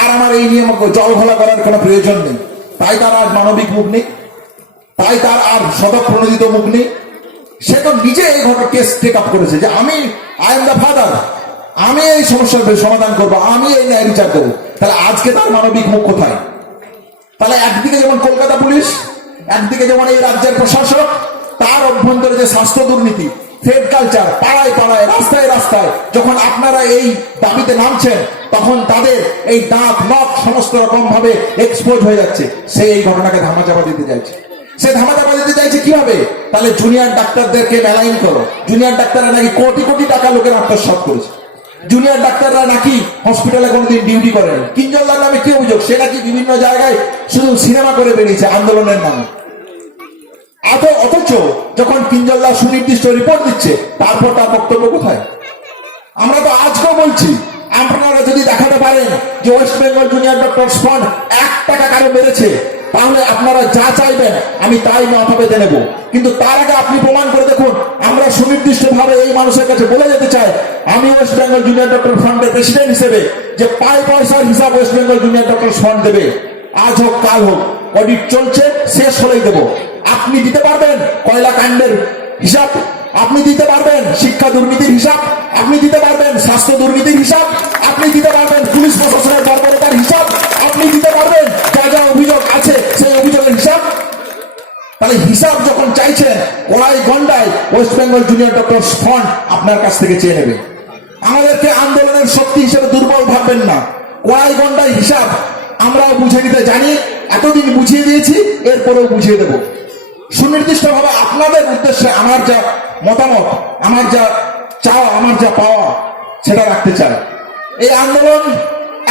আর আমার এই নিয়ে জল ঘোলা করার কোনো প্রয়োজন নেই। তাই তার আর মানবিক মুখ নেই, তাই তার আর স্বতঃপ্রণোদিত মুখ নেই। সে তো নিজে এই ঘটনা কেস টেক আপ করেছে যে আমি, আই এম দ্য ফাদার, আমি এই সমস্যার সমাধান করবো, আমি এই ন্যায় বিচার দেবো। তাহলে আজকে তার মানবিক মুখ কোথায়? তাহলে একদিকে যেমন কলকাতা পুলিশ, একদিকে যেমন এই রাজ্যের প্রশাসক, তার অভ্যন্তরে যে স্বাস্থ্য দুর্নীতি, থ্রেড কালচার, পাড়ায় পাড়ায়, রাস্তায় রাস্তায় যখন আপনারা এই দাবিতে নামছেন, তখন তাদের এই দাঁত নখ সমস্ত রকম ভাবে এক্সপোজ হয়ে যাচ্ছে। সে এই ঘটনাকে ধামাচাপা দিতে চাইছে। সে ধামাচাপা দিতে চাইছে কিভাবে? তাহলে জুনিয়র ডাক্তারদেরকে মেলাইন করো। জুনিয়র ডাক্তাররা নাকি কোটি কোটি টাকা লোকের আত্মসাৎ করেছে। জুনিয়র ডাক্তাররা নাকি হসপিটালে কোনোদিন ডিউটি করেন। কিঞ্জলদার নামে কি অভিযোগ? সে নাকি বিভিন্ন জায়গায় শুধু সিনেমা করে বেরিয়েছে আন্দোলনের নামে। অথচ যখন কিঞ্জলদার সুনির্দিষ্ট রিপোর্ট দিচ্ছে, তারপর তার বক্তব্য কোথায়? আমরা তো আজকেও বলছি, আপনারা যদি দেখাতে পারেন যে West Bengal junior doctors fund 1 টাকা কারো মেরেছে, তাহলে আপনারা যা চাইবেন আমি তাই মাথা পেতে নেব। কিন্তু তার আগে আপনি প্রমাণ করে দেখুন। আমরা সুনির্দিষ্টভাবে এই মানুষের কাছে বলে যেতে চাই, আমি ওয়েস্ট বেঙ্গল জুনিয়র ডক্টর ফান্ডের প্রেসিডেন্ট হিসেবে যে পাই পয়সার হিসাব West Bengal junior doctor fund দেবে, আজ হোক কাল হোক, অডিট চলছে, শেষ হলেই দেব। আপনি দিতে পারবেন কয়লা কাণ্ডের হিসাব, আপনি দিতে পারবেন শিক্ষা দুর্নীতির হিসাব, আপনি দিতে পারবেন স্বাস্থ্য দুর্নীতির হিসাব, আপনি দিতে পারবেন পুলিশ প্রশাসনের বর্বরতার হিসাব, আপনি দিতে পারবেন যা যা অভিযোগ আছে সেই অভিযোগের হিসাব। তাহলে হিসাব যখন চাইছেন, কড়াই গন্ডায় West Bengal junior doctor fund আপনার কাছ থেকে চেয়ে নেবে। আমাদেরকে আন্দোলনের শক্তি হিসেবে দুর্বল ভাববেন না। কড়াই গন্ডায় হিসাব আমরাও বুঝে নিতে জানি, এতদিন বুঝিয়ে দিয়েছি, এরপরেও বুঝিয়ে দেব। সুনির্দিষ্টভাবে আপনাদের উদ্দেশ্যে আমার যা মতামত, আমার যা চাওয়া, আমার যা পাওয়া, সেটা রাখতে চাই। এই আন্দোলন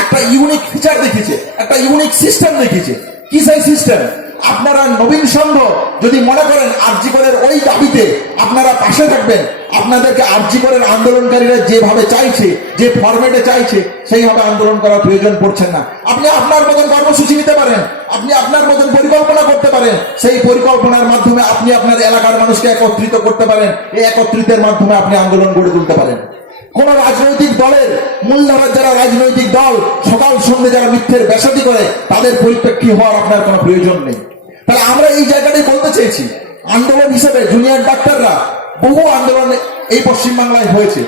একটা ইউনিক ফিচার দেখিয়েছে, একটা ইউনিক সিস্টেম দেখিয়েছে। কি সেই সিস্টেম? আপনারা নবীন সংঘ যদি মনে করেন আরজিকরের ওই দাবিতে আপনারা পাশে থাকবেন, আপনাদেরকে আরজিকরের আন্দোলনকারীরা যেভাবে চাইছে, যে ফরম্যাটে চাইছে, সেইভাবে আন্দোলন করার প্রয়োজন পড়ছে না। আপনি আপনার মতন কর্মসূচি নিতে পারেন, আপনি আপনার মতন পরিকল্পনা করতে পারেন। সেই পরিকল্পনার মাধ্যমে আপনি আপনার এলাকার মানুষকে একত্রিত করতে পারেন। এই একত্রিতের মাধ্যমে আপনি আন্দোলন গড়ে তুলতে পারেন। কোন রাজনৈতিক দলের মূলধারার যারা রাজনৈতিক দল সকাল সন্ধ্যে যারা মিথ্যের বেসাতি করে, তাদের পরিপ্রেক্ষী হওয়ার আপনার কোনো প্রয়োজন নেই। তাহলে আমরা এই জায়গাটাই বলতে চেয়েছি, আন্দোলন হিসেবে জুনিয়র ডাক্তাররা বহু আন্দোলন এই পশ্চিমবাংলায় হয়েছে।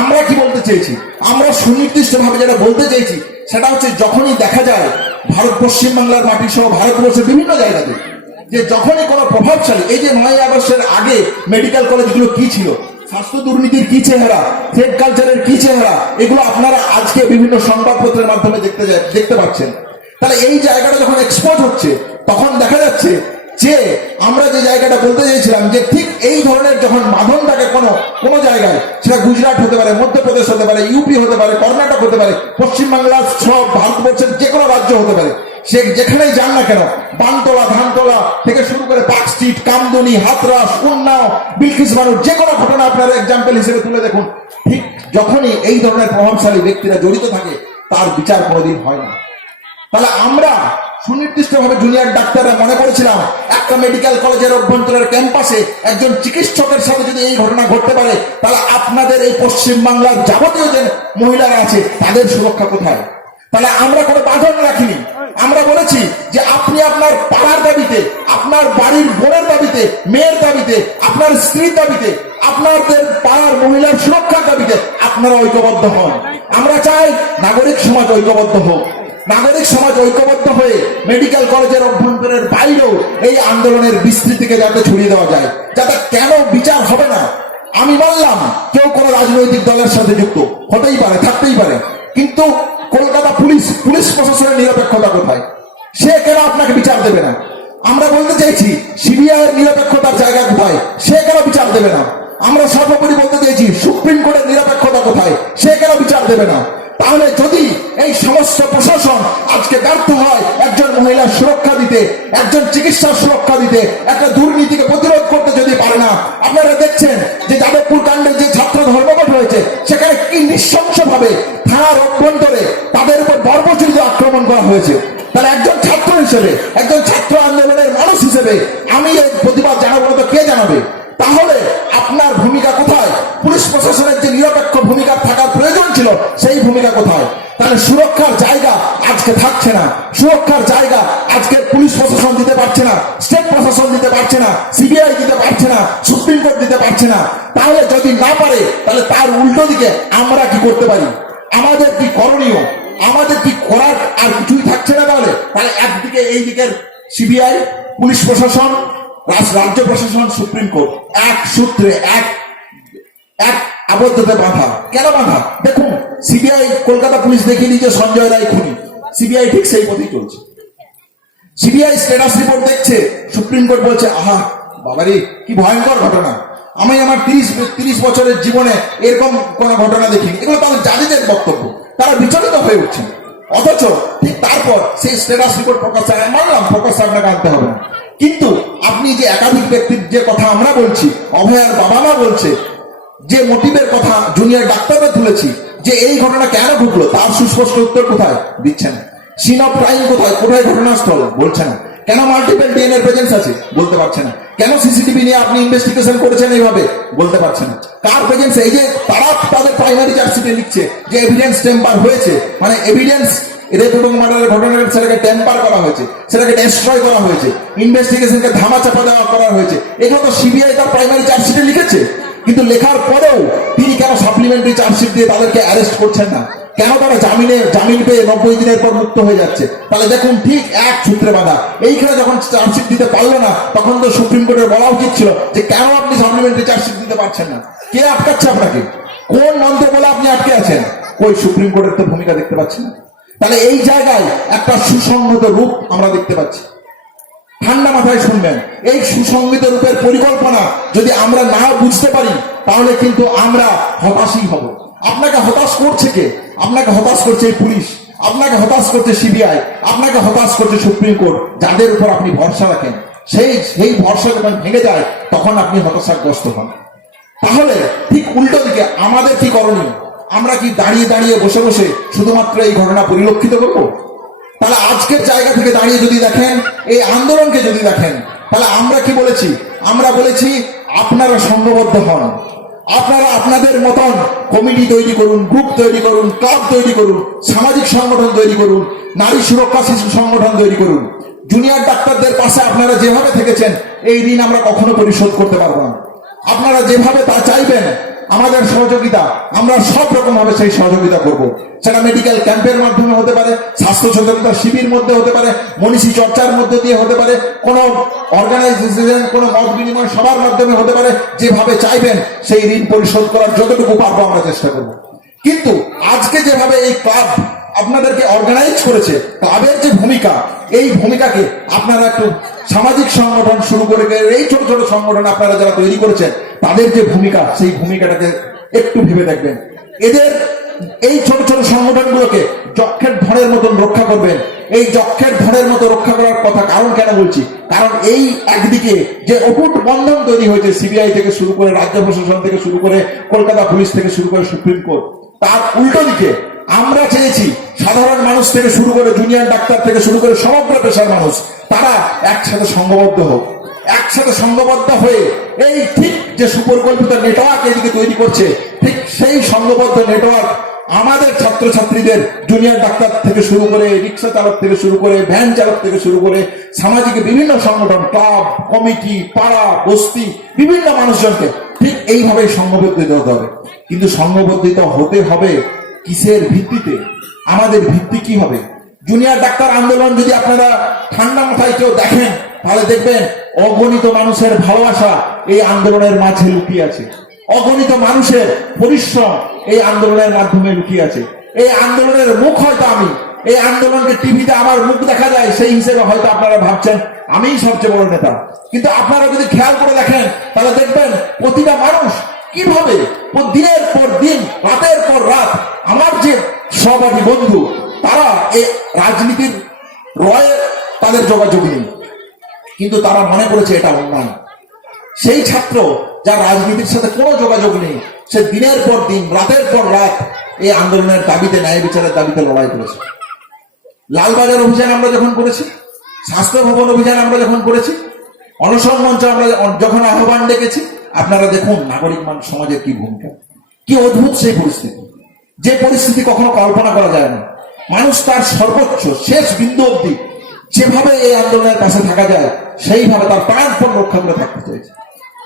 আমরা কি বলতে চেয়েছি? আমরা সুনির্দিষ্টভাবে যেটা বলতে চেয়েছি সেটা হচ্ছে, যখনই দেখা যায় পশ্চিমবাংলার মাটি সহ ভারতবর্ষের বিভিন্ন জায়গাতে যে যখনই কোনো প্রভাবশালী, এই যে 9ই আগস্টের আগে মেডিকেল কলেজগুলো কি ছিল, স্বাস্থ্য দুর্নীতির কি চেহারা, থ্রেড কালচারের কি চেহারা, এগুলো আপনারা আজকে বিভিন্ন সংবাদপত্রের মাধ্যমে দেখতে পাচ্ছেন। তাহলে এই জায়গাটা যখন এক্সপোজ হচ্ছে, তখন দেখা যাচ্ছে যে আমরা যে জায়গাটা বলতে চাইছিলাম, যে ঠিক এই ধরনের যখন বাঁধন থাকে কোনো জায়গায়, সেটা গুজরাট হতে পারে, মধ্যপ্রদেশ হতে পারে, ইউপি হতে পারে, কর্ণাটক হতে পারে, পশ্চিমবাংলার সব ভারতবর্ষের যে কোনো রাজ্য হতে পারে, সে যেখানেই যান না কেন, বানতলা, ধানতলা থেকে শুরু করে পার্ক স্ট্রিট, কামদুনি, হাতরাস, উন্নাও, বিলকিস বানুর যে কোনো ঘটনা আপনারা এক্সাম্পল হিসেবে তুলে দেখুন। ঠিক যখনই এই ধরনের প্রভাবশালী ব্যক্তিরা জড়িত থাকে, তার বিচার কোনোদিন হয় না। তাহলে আমরা সুনির্দিষ্টভাবে জুনিয়র ডাক্তাররা মনে করেছিলাম, একটা মেডিকেল কলেজের অভ্যন্তরের ক্যাম্পাসে একজন চিকিৎসকের সাথে যদি এই ঘটনা ঘটতে পারে, তাহলে আপনাদের এই পশ্চিমবাংলার যাবতীয় যে মহিলারা আছে, তাদের সুরক্ষা কোথায়? তাহলে আমরা কোনো বাঁধন রাখিনি। আমরা বলেছি যে আপনি আপনার পাড়ার দাবিতে, আপনার বাড়ির বোনের দাবিতে, মেয়ের দাবিতে, আপনার স্ত্রীর দাবিতে, আপনাদের পাড়ার মহিলার সুরক্ষার দাবিতে আপনারা ঐক্যবদ্ধ হন। আমরা চাই নাগরিক সমাজ ঐক্যবদ্ধ হোক। নাগরিক সমাজ ঐক্যবদ্ধ হয়ে মেডিকেল কলেজের অভ্যন্তরের বাইরেও এই আন্দোলনের বিস্তৃতিকে যাতে ছড়িয়ে দেওয়া যায়, যাতে কেন বিচার হবে না। আমি বললাম, কেউ কোনো রাজনৈতিক দলের সাথে যুক্ত হতেই পারে, থাকতেই পারে, কিন্তু কলকাতা পুলিশ প্রশাসনের নিরপেক্ষতা কোথায়? সে কেন আপনাকে বিচার দেবে না? আমরা বলতে চাইছি, সিবিআই এর নিরপেক্ষতার জায়গা কোথায়? সে কেন বিচার দেবে না? আমরা সর্বোপরি বলতে চাইছি, সুপ্রিম কোর্টের নিরপেক্ষতা কোথায়? সে কেন বিচার দেবে না? তাহলে যদি এই সমস্ত প্রশাসন আজকে ব্যর্থ হয় একজন মহিলার সুরক্ষা দিতে, একজন চিকিৎসার সুরক্ষা দিতে, একটা দুর্নীতিকে প্রতিরোধ করতে যদি পারে না, আপনারা দেখছেন যে যাদবপুর কাণ্ডে যে ছাত্র ধর্মঘট হয়েছে, সেখানে কি নৃশংসভাবে থানার অভ্যন্তরে তাদের উপর বর্বরচিত আক্রমণ করা হয়েছে। তাহলে একজন ছাত্র হিসেবে, একজন ছাত্র আন্দোলনের মানুষ হিসেবে আমি এই প্রতিবাদ জানাবো, তো কে জানাবে? তাহলে আপনার ভূমিকা কোথায়? পুলিশ প্রশাসনের যে নিরপেক্ষ ভূমিকা থাকার প্রয়োজন ছিল, সেই ভূমিকা কোথায়? তাহলে সুরক্ষার জায়গা আজকে থাকছে না। সুরক্ষার জায়গা আজকে পুলিশ প্রশাসন দিতে পারছে না, স্টেট প্রশাসন দিতে পারছে না, সিবিআই দিতে পারছে না, সুপ্রিম কোর্ট দিতে পারছে না। তাহলে যদি না পারে, তাহলে তার উল্টো দিকে আমরা কি করতে পারি? আমাদের কি করণীয়? আমাদের কি করার আর কিছুই থাকছে না। তাহলে একদিকে এই দিকের সিবিআই, পুলিশ প্রশাসন, রাজ্য প্রশাসন, সুপ্রিম কোর্ট এক সূত্রে, এক আবদ্ধতে বাঁধা। কেন বাঁধা? দেখুন, সিবিআই, কলকাতা পুলিশ দেখিয়ে দিয়েছে সঞ্জয় রায় খুনি, সিবিআই ঠিক সেই পথেই চলছে। সিবিআই স্ট্যাটাস রিপোর্ট দেখছে, সুপ্রিম কোর্ট বলছে, আহা বাবারে কি ভয়ঙ্কর ঘটনা, আমি আমার 30 বছরের জীবনে এরকম কোন ঘটনা দেখিনি। এগুলো তাদের জাজেদের বক্তব্য, তারা বিচলিত হয়ে উঠছে। অথচ ঠিক তারপর সেই স্ট্যাটাস রিপোর্ট প্রকাশ, মানলাম প্রকাশ আপনাকে আনতে হবে না, কিন্তু আপনি যে একাধিক ব্যক্তির যে কথা আমরা বলছি, অভয়ার বাবা মা বলছে, যে মোটিভের কথা জুনিয়র ডাক্তাররা তুলেছি, যে এই ঘটনা কেন ঘটলো তার সুস্পষ্ট উত্তর কোথায়? দিচ্ছে না। সিন অফ ক্রাইম কোথায়? কোথায় ঘটনাস্থল? বলছে না। কেন মাল্টিপল ডিএনএ প্রেজেন্স আছে? বলতে পারছে না। কেন সিসিটিভি নিয়ে আপনি ইনভেস্টিগেশন করেছেন এইভাবে? বলতে পারছে না। কার প্রেজেন্স? এই যে তারা তাদের প্রাইমারি চার্জশিটে লিখছে যে এভিডেন্স টেম্পার হয়েছে, মানে এভিডেন্স রেপ এবং মার্ডারের ঘটনার সেটাকে টেম্পার করা হয়েছে, সেটাকে ডেস্ট্রয় করা হয়েছে, ইনভেস্টিগেশনকে ধামাচাপা দেওয়া করা হয়েছে। এগুলো তো সিবিআই তার প্রাইমারি চার্জশিটে লিখেছে। কিন্তু লেখার পরেও তিনি কেন সাপ্লিমেন্টারি চার্জশিট দিয়ে তাদেরকে অ্যারেস্ট করছেন না? কেন তারা জামিন পেয়ে 90 দিনের পর মুক্ত হয়ে যাচ্ছে? তাহলে দেখুন ঠিক এক সূত্রে বাঁধা। এইখানে যখন চার্জশিট দিতে পারলো না তখন তো সুপ্রিম কোর্টের বলা উচিত ছিল যে কেন আপনি সাপ্লিমেন্টারি চার্জশিট দিতে পারছেন না, কে আটকাচ্ছে আপনাকে, কোন মন্ত্রে বলে আপনি আটকে আছেন? ওই সুপ্রিম কোর্টের তো ভূমিকা দেখতে পাচ্ছেন না। তাহলে এই জায়গায় একটা সুসংহত রূপ আমরা দেখতে পাচ্ছি। ঠান্ডা মাথায় শুনবেন, এই সুসংগত রূপের পরিকল্পনা যদি আমরা না বুঝতে পারি তাহলে কিন্তু আমরা হতাশই হব। আপনাকে হতাশ করছে কে? আপনাকে হতাশ করছে এই পুলিশ, আপনাকে হতাশ করছে সিবিআই, আপনাকে হতাশ করছে সুপ্রিম কোর্ট, যাদের উপর আপনি ভরসা রাখেন। সেই ভরসা যখন ভেঙে যায় তখন আপনি হতাশাগ্রস্ত হন। তাহলে ঠিক উল্টো দিকে আমাদের কি করণীয়? আমরা কি দাঁড়িয়ে দাঁড়িয়ে বসে বসে শুধুমাত্র এই ঘটনা পরিলক্ষিত করবো? তাহলে আজকের জায়গা থেকে দাঁড়িয়ে যদি দেখেন, এই আন্দোলনকে যদি দেখেন, তাহলে আমরা কি বলেছি? আমরা বলেছি আপনারা সংঘবদ্ধ হন, আপনারা আপনাদের মতন কমিটি তৈরি করুন, গ্রুপ তৈরি করুন, ক্লাব তৈরি করুন, সামাজিক সংগঠন তৈরি করুন, নারী সুরক্ষা শিশু সংগঠন তৈরি করুন। জুনিয়র ডাক্তারদের পাশে আপনারা যেভাবে থেকেছেন এই ঋণ আমরা কখনো পরিশোধ করতে পারবো না। আপনারা যেভাবে তা চাইবেন আমাদের সহযোগিতা, আমরা সব রকম ভাবে সেই সহযোগিতা করব। সেটা মেডিকেল ক্যাম্পের মাধ্যমে হতে পারে, স্বাস্থ্য সচেতনতা শিবির মধ্যে হতে পারে, মনীষী চর্চার মধ্যে দিয়ে হতে পারে, কোনো অর্গানাইজেশন, কোনো মত বিনিময় সবার মাধ্যমে হতে পারে। যেভাবে চাইবেন সেই ঋণ পরিশোধ করার যতটুকু পারবো আমরা চেষ্টা করব। কিন্তু আজকে যেভাবে এই ক্লাব আপনাদেরকে অর্গানাইজ করেছে, ক্লাবের যে ভূমিকা, এই ভূমিকাকে আপনারা একটু সামাজিক সংগঠন শুরু করে এই ছোট ছোট সংগঠন আপনারা যারা তৈরি করেছেন তাদের যে ভূমিকা, সেই ভূমিকাটাকে একটু ভেবে দেখবেন। এদের এই ছোট ছোট সংগঠনগুলোকে যক্ষের ধনের মতন রক্ষা করবেন। এই যক্ষের ধনের মতো রক্ষা করার কথা কারণ কেন বলছি? কারণ এই একদিকে যে অটুট বন্ধন তৈরি হয়েছে সিবিআই থেকে শুরু করে, রাজ্য প্রশাসন থেকে শুরু করে, কলকাতা পুলিশ থেকে শুরু করে সুপ্রিম কোর্ট, তার উল্টো দিকে আমরা চেয়েছি সাধারণ মানুষ থেকে শুরু করে, জুনিয়র ডাক্তার থেকে শুরু করে সমগ্র পেশার মানুষ তারা একসাথে সংঘবদ্ধ হোক। একসাথে সংঘবদ্ধ হয়ে এই ঠিক যে সুপরিকল্পিত নেটওয়ার্ক এদিকে তৈরি করছে, ঠিক সেই সংঘবদ্ধ নেটওয়ার্ক আমাদের ছাত্রছাত্রীদের, জুনিয়র ডাক্তার থেকে শুরু করে, রিক্সা চালক থেকে শুরু করে, ভ্যান চালক থেকে শুরু করে, সামাজিক বিভিন্ন সংগঠন, ক্লাব, কমিটি, পাড়া, বস্তি, বিভিন্ন মানুষজনকে ঠিক এইভাবেই সংঘবদ্ধিত হতে হবে। কিন্তু সংঘবদ্ধিত হতে হবে কিসের ভিত্তিতে? আমাদের ভিত্তি কি হবে? জুনিয়র ডাক্তার আন্দোলন যদি আপনারা ঠান্ডা মাথায় কেউ দেখেন তাহলে দেখবেন অগণিত মানুষের ভালোবাসা এই আন্দোলনের মাঝে লুকিয়ে আছে, অগণিত মানুষের পরিশ্রম এই আন্দোলনের মাধ্যমে লুকিয়ে আছে। এই আন্দোলনের মুখ হয়তো আমি, এই আন্দোলনকে টিভিতে আমার মুখ দেখা যায় সেই হিসেবে হয়তো আপনারা ভাবছেন আমিই সবচেয়ে বড় নেতা। কিন্তু আপনারা যদি খেয়াল করে দেখেন তাহলে দেখবেন প্রতিটা মানুষ কিভাবে দিনের পর দিন, রাতের পর রাত, আমার যে সহপাঠী বন্ধু তারা এই রাজনীতির রয়ে তাদের যোগাযোগ নেই, কিন্তু তারা মনে করেছে এটা অন্যায়। সেই ছাত্র যার রাজনীতির সাথে কোনো যোগাযোগ নেই, সে দিনের পর দিন, রাতের পর রাত এই আন্দোলনের দাবিতে, ন্যায় বিচারের দাবিতে লড়াই করেছে। লালবাজার অভিযান আমরা যখন করেছি, স্বাস্থ্য ভবন অভিযান আমরা যখন করেছি, অনশন মঞ্চ আমরা যখন আহ্বান ডেকেছি, আপনারা দেখুন নাগরিক সমাজের কি ভূমিকা, কি অদ্ভুত সেই পরিস্থিতি, যে পরিস্থিতি কখনো কল্পনা করা যায় না। মানুষ তার সর্বোচ্চ শেষ বিন্দু অবধি যেভাবে এই আন্দোলনের কাছে থাকা যায় সেইভাবে তার প্রাণপণ রক্ষা করে থাকতে চাইছে।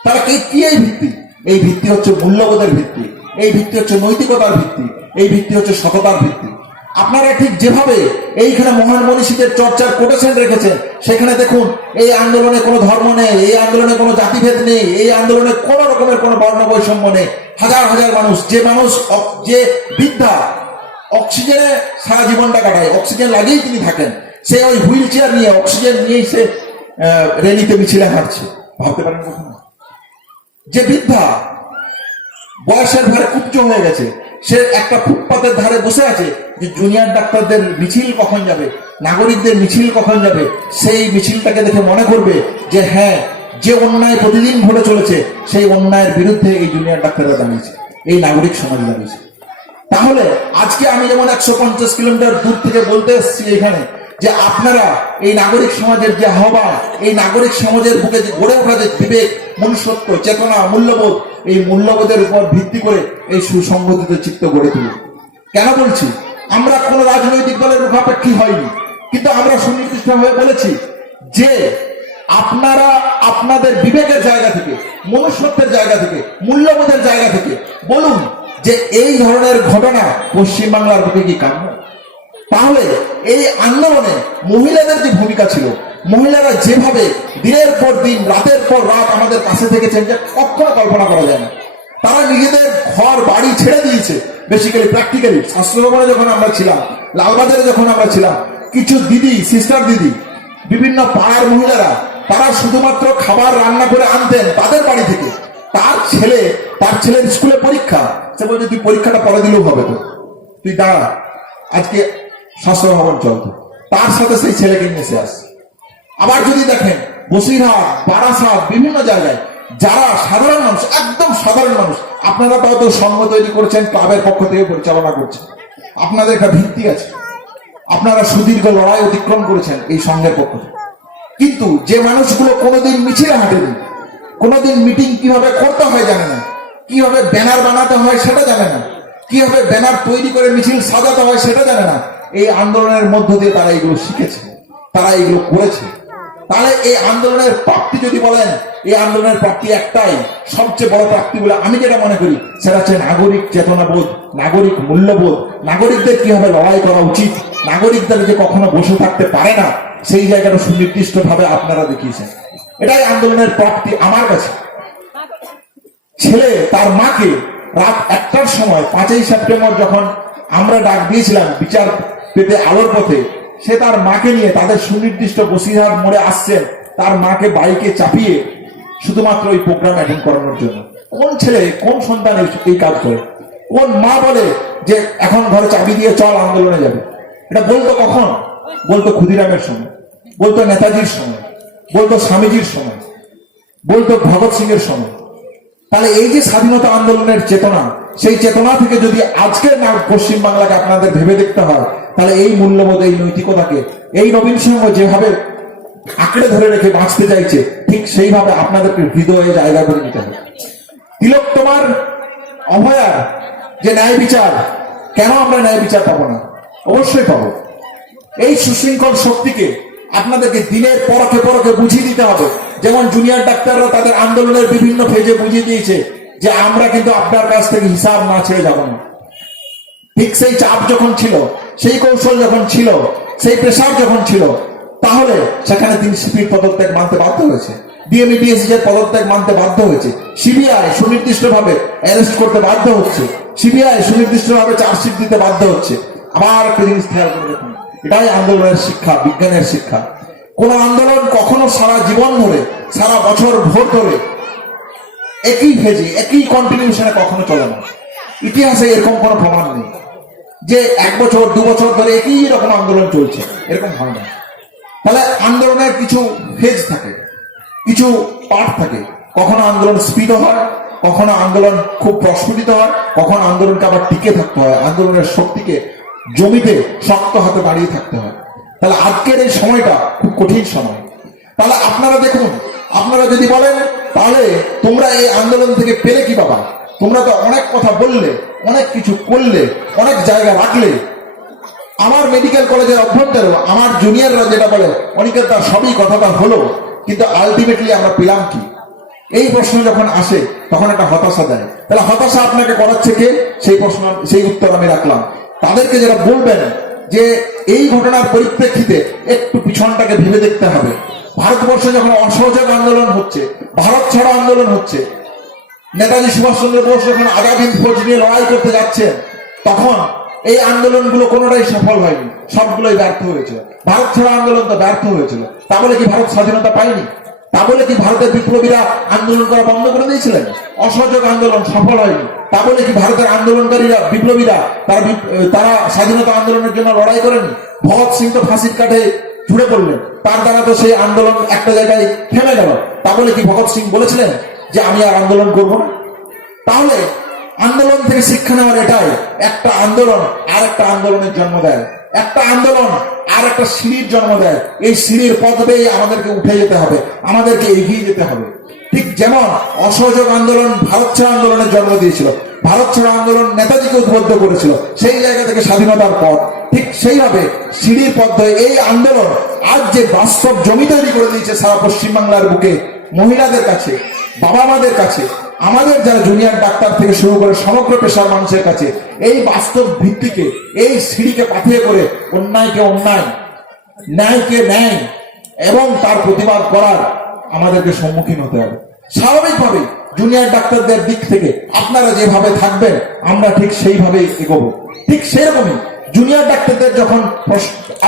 তারা কি এই ভিত্তি? এই ভিত্তি হচ্ছে মূল্যবোধের ভিত্তি, এই ভিত্তি হচ্ছে নৈতিকতার ভিত্তি, এই ভিত্তি হচ্ছে সততার ভিত্তি। আপনারা ঠিক যেভাবে এইখানে মহান মনীষীদের চর্চার কোটেশন রেখেছেন, সেখানে দেখুন এই আন্দোলনে কোনো ধর্ম নেই, এই আন্দোলনে কোনো জাতিভেদ নেই, এই আন্দোলনে কোনো রকমের কোনো বর্ণ বৈষম্য নেই। হাজার হাজার মানুষ, যে বৃদ্ধা অক্সিজেনে সারা জীবনটা কাটায়, অক্সিজেন লাগিয়েই তিনি থাকেন, সে ওই হুইল চেয়ার নিয়ে, অক্সিজেন নিয়েই সে রেলিতে মিছিলে হাঁটছে। ভাবতে পারেন কখনো? যে বৃদ্ধা বয়সের ভারে কুব্জ হয়ে গেছে, সে একটা ফুটপাতের ধারে বসে আছে যে জুনিয়র ডাক্তারদের মিছিল কখন যাবে, নাগরিকদের মিছিল কখন যাবে, সেই মিছিলটাকে দেখে মনে করবে যে হ্যাঁ, যে অন্যায় প্রতিদিন ঘটে চলেছে সেই অন্যায়ের বিরুদ্ধে এই জুনিয়র ডাক্তাররা দাঁড়িয়েছে, এই নাগরিক সমাজ দাঁড়িয়েছে। তাহলে আজকে আমি যেমন 150 কিলোমিটার দূর থেকে বলতে এসেছি এখানে যে আপনারা এই নাগরিক সমাজের যে আহ্বান, এই নাগরিক সমাজের বুকে যে গড়ে ওঠা যে বিবেক, মনুষ্যত্ব, চেতনা, মূল্যবোধ, এই মূল্যবোধের উপর ভিত্তি করে এই সুসংগঠিত চিত্ত গড়ে তুলুন। কেন বলছি? আমরা কোন রাজনৈতিক দলের মুখাপেক্ষী হয়নি, কিন্তু আমরা সুনির্দিষ্টভাবে বলেছি যে আপনারা আপনাদের বিবেকের জায়গা থেকে, মনুষ্যত্বের জায়গা থেকে, মূল্যবোধের জায়গা থেকে বলুন যে এই ধরনের ঘটনা পশ্চিমবাংলার বুকে কি কাম্য? তাহলে এই আন্দোলনে মহিলাদের যে ভূমিকা ছিল, মহিলারা যেভাবে দিনের পর দিন, রাতের পর রাত আমাদের কাছে থেকেছেন যে কখনো কল্পনা করা যায় না। তারা নিজেদের ঘর বাড়ি ছেড়ে দিয়েছে। বেসিক্যালি প্র্যাকটিক্যালি শাস্ত্রভবনে যখন আমরা ছিলাম, লালবাজারে যখন আমরা ছিলাম, কিছু দিদি, সিস্টার দিদি, বিভিন্ন পাড়ার মহিলারা, তারা শুধুমাত্র খাবার রান্না করে আনতেন তাদের বাড়ি থেকে। তার ছেলের স্কুলে পরীক্ষা, সে বলছে তুই পরীক্ষাটা পরে দিলেও হবে, তো তুই দাঁড়া, আজকে স্বাস্থ্য ভবন চলতো, তার সাথে সেই ছেলেকে নিয়ে এসে আসছে। আবার যদি দেখেন বসিরহাট, বারাসাত, বিভিন্ন জায়গায় যারা সাধারণ মানুষ, একদম সাধারণ মানুষ, আপনারা তাও তো সংঘ তৈরি করেছেন, ক্লাবের পক্ষ থেকে পরিচালনা করছেন, আপনাদের একটা ভিত্তি আছে, আপনারা সুদীর্ঘ লড়াই অতিক্রম করেছেন এই সংঘের পক্ষ থেকে। কিন্তু যে মানুষগুলো কোনোদিন মিছিলে হাঁটেনি, কোনোদিন মিটিং কিভাবে করতে হয় জানে না, কিভাবে ব্যানার বানাতে হয় সেটা জানে না, কিভাবে ব্যানার তৈরি করে মিছিল সাজাতে হয় সেটা জানে না, এই আন্দোলনের মধ্য দিয়ে তারা এগুলো শিখেছে, তারা এগুলো করেছে। তাহলে এই আন্দোলনের প্রাপ্তি যদি বলেন, এই আন্দোলনের প্রাপ্তি একটাই, সবচেয়ে বড় প্রাপ্তি বলে আমি যেটা মনে করি, সেটা হচ্ছে নাগরিক চেতনাবোধ, নাগরিক মূল্যবোধ, নাগরিকদের কিভাবে লড়াই করা উচিত, নাগরিকদের যে কখনো বসে থাকতে পারে না, সেই জায়গাটা সুনির্দিষ্ট ভাবে আপনারা দেখিয়েছেন। এটাই আন্দোলনের প্রাপ্তি আমার কাছে। ছেলে তার মাকে রাত 1টার সময় 5ই সেপ্টেম্বর যখন আমরা ডাক দিয়েছিলাম বিচার পেতে আলোর পথে, সে তার মাকে নিয়ে তাদের সুনির্দিষ্ট বসিরহাট মোড়ে আসছেন, তার মাকে বাইকে চাপিয়ে শুধুমাত্র ওই প্রোগ্রাম অ্যাটেন্ড করানোর জন্য। কোন ছেলে, কোন সন্তান এই কাজ করে? কোন মা বলে যে এখন ঘরে চাবি দিয়ে চল আন্দোলনে যাবে? এটা বলতো কখন? বলতো ক্ষুদিরামের সময়, বলতো নেতাজির সময়, বলতো স্বামীজির সময়, বলতো ভগৎ সিং এর সময়। তাহলে এই যে স্বাধীনতা আন্দোলনের চেতনা, সেই চেতনা থেকে যদি আজকের পশ্চিম বাংলাকে আপনাদের ভেবে দেখতে হয়, তাহলে এই মূল্যবোধ, এই নৈতিকতাকে এই নবীন সংঘ যেভাবে আঁকড়ে ধরে রেখে বাঁচতে চাইছে, ঠিক সেইভাবে আপনাদেরকে হৃদয়ে জায়গা করে নিতে হবে। তিলক তোমার অভয়ার যে ন্যায় বিচার, কেন আমরা ন্যায় বিচার পাবো না? অবশ্যই পাবো। এই সুশৃঙ্খল শক্তিকে আপনাদেরকে দিনের পরকে পরকে বুঝিয়ে দিতে হবে। যেমন জুনিয়র ডাক্তাররা তাদের আন্দোলনের বিভিন্ন ফেজে বুঝিয়ে দিয়েছে যে আমরা কিন্তু আপনার কাছ থেকে হিসাব না ছেড়ে যাব না। ঠিক সেই চাপ যখন ছিল, সেই কৌশল যখন ছিল, সেই প্রেসার যখন ছিল, তাহলে সেখানে তিনি সিপির পদত্যাগ মানতে বাধ্য হয়েছে, ডিএমইডিএসি এর পদত্যাগ মানতে বাধ্য হয়েছে, সিবিআই সুনির্দিষ্টভাবে অ্যারেস্ট করতে বাধ্য হচ্ছে, সিবিআই সুনির্দিষ্টভাবে চার্জশিট দিতে বাধ্য হচ্ছে। আবার একটা জিনিস খেয়াল করে দেখুন, এটাই আন্দোলনের শিক্ষা, বিজ্ঞানের শিক্ষা। কোন আন্দোলন কখনো সারা জীবন ধরে, সারা বছর ভোর ধরে একই ফেজে, একই কন্টিনিউশনে কখনো চলে না। ইতিহাসে এরকম কোনো প্রমাণ নেই যে 1 বছর 2 বছর ধরে একই রকম আন্দোলন চলছে, এরকম হয় না। তাহলে আন্দোলনের কিছু ফেজ থাকে, কিছু পার্ট থাকে। কখনো আন্দোলন স্পিড হয়, কখনো আন্দোলন খুব প্রস্ফুটিত হয়, কখনো আন্দোলনকে আবার টিকে থাকতে হয়, আন্দোলনের শক্তিকে জমিতে শক্ত হাতে দাঁড়িয়ে থাকতে হয়। তাহলে আজকের এই সময়টা খুব কঠিন সময়। তাহলে আপনারা দেখুন, আপনারা যদি বলেন তাহলে তোমরা এই আন্দোলন থেকে পেলে কি পাবা? তোমরা তো অনেক কথা বললে, অনেক কিছু করলে, অনেক জায়গা রাখলে। আমার মেডিকেল কলেজের অভ্যন্তরেও আমার জুনিয়ররা যেটা বলে, অনেকের তার সবই কথাটা হলো, কিন্তু আলটিমেটলি আমরা পেলাম কি? এই প্রশ্ন যখন আসে তখন একটা হতাশা দেয়। তাহলে হতাশা আপনাকে করাচ্ছে কে? সেই প্রশ্ন, সেই উত্তর আমি রাখলাম। তাদেরকে যারা বলবেন যে এই ঘটনার পরিপ্রেক্ষিতে একটু পিছনটাকে ভেবে দেখতে হবে। ভারতবর্ষে যখন অসহযোগ আন্দোলন হচ্ছে, ভারত ছাড়ো আন্দোলন হচ্ছে, নেতাজি সুভাষচন্দ্র বোস যখন আজাদ হিন্দ ফৌজ নিয়ে লড়াই করতে যাচ্ছেন, তখন এই আন্দোলনগুলো কোনোটাই সফল হয়নি, সবগুলোই ব্যর্থ হয়েছিল। ভারত ছাড়ো আন্দোলন তো ব্যর্থ হয়েছিল। তা বলে কি ভারত স্বাধীনতা পায়নি? তা বলে কি ভারতের বিপ্লবীরা আন্দোলন করা বন্ধ করে দিয়েছিলেন? অসহযোগ আন্দোলন সফল হয়নি। তা বলে কি ভারতের আন্দোলনকারীরা, বিপ্লবীরা তারা স্বাধীনতা আন্দোলনের জন্য লড়াই করেনি? ভগৎ সিং তো ফাঁসির কাঠে ঝুড়ে পড়লেন, তার দ্বারা তো সেই আন্দোলন একটা জায়গায় থেমে গেল। তা বলে কি ভগৎ সিং বলেছিলেন যে আমি আর আন্দোলন করব না? তাহলে আন্দোলন থেকে শিক্ষা নেওয়ার এটাই, একটা আন্দোলন আর একটা আন্দোলনের জন্ম দেয়, একটা আন্দোলন আর একটা সিঁড়ির জন্ম দেয়। এই সিঁড়ির পথ বেয়ে আমাদেরকে উঠে যেতে হবে, আমাদেরকে এগিয়ে যেতে হবে। ঠিক যেমন অসহযোগ আন্দোলন ভারত ছাড়ো আন্দোলনের জন্ম দিয়েছিল, ভারত ছাড়ো আন্দোলন নেতাজিকে উদ্বুদ্ধ করেছিল, সেই জায়গা থেকে স্বাধীনতার পথ। ঠিক সেইভাবে সিঁড়ির পথ ধরে এই আন্দোলন আজ যে বাস্তব জমি তৈরি করে দিয়েছে সারা পশ্চিমবাংলার বুকে, মহিলাদের কাছে, বাবা মাদের কাছে, আমাদের যারা জুনিয়র ডাক্তার থেকে শুরু করে সমগ্র পেশার মানুষের কাছে, এই বাস্তব ভিত্তিকে, এই সিঁড়িকে পাথিয়ে করে অন্যায়কে অন্যায়, ন্যায়কে ন্যায় এবং তার প্রতিবাদ করার আমাদেরকে সম্মুখীন হতে হবে। স্বাভাবিকভাবে জুনিয়র ডাক্তারদের দিক থেকে আপনারা যেভাবে থাকবেন আমরা ঠিক সেইভাবেই এগোবো। ঠিক সেরকমই জুনিয়র ডাক্তারদের যখন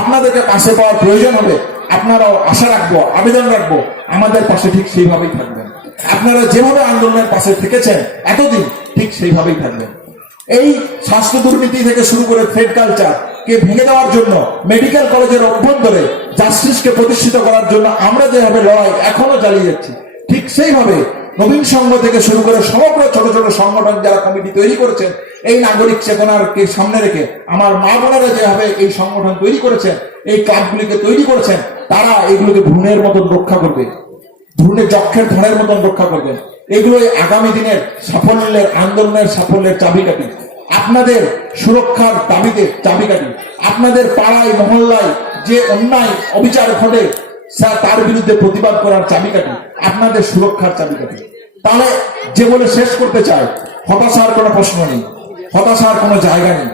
আপনাদেরকে পাশে পাওয়ার প্রয়োজন হবে, আপনারাও আশা রাখবো, আবেদন রাখবো, আমাদের পাশে ঠিক সেইভাবেই থাকবেন। আপনারা যেভাবে আন্দোলনের পাশে থেকেছেন এতদিন, ঠিক সেইভাবেই থাকবেন। এই স্বাস্থ্য দুর্নীতি থেকে শুরু করে থ্রেড কালচার কে ভেঙে দেওয়ার জন্য, মেডিকেল কলেজের অভ্যন্তরে জাস্টিসকে প্রতিষ্ঠিত করার জন্য আমরা যেভাবে লড়াই এখনো চালিয়ে যাচ্ছি, ঠিক সেইভাবে নবীন সংঘ থেকে শুরু করে সমগ্র ছোট ছোট সংগঠন যারা কমিটি তৈরি করেছেন, এই নাগরিক চেতনার কে সামনে রেখে আমার মা বোনেরা যেভাবে এই সংগঠন তৈরি করেছেন, এই ক্লাবগুলিকে তৈরি করেছেন, তারা এগুলোকে ভ্রূণের মতন রক্ষা করবে, ভ্রূণের যক্ষের ধনের মতন রক্ষা করবেন। এগুলোই আগামী দিনের সাফল্যের, আন্দোলনের সাফল্যের চাবিকাঠি, আপনাদের সুরক্ষার দাবিতে চাবিকাঠি, আপনাদের পাড়ায় মহল্লায় যে অন্যায় অবিচার ঘটে তার বিরুদ্ধে প্রতিবাদ করার চাবিকাঠি, আপনাদের সুরক্ষার চাবিকাঠি। তাহলে যে বলে শেষ করতে চায়, হতাশার কোনো প্রশ্ন নেই, হতাশার কোনো জায়গা নেই।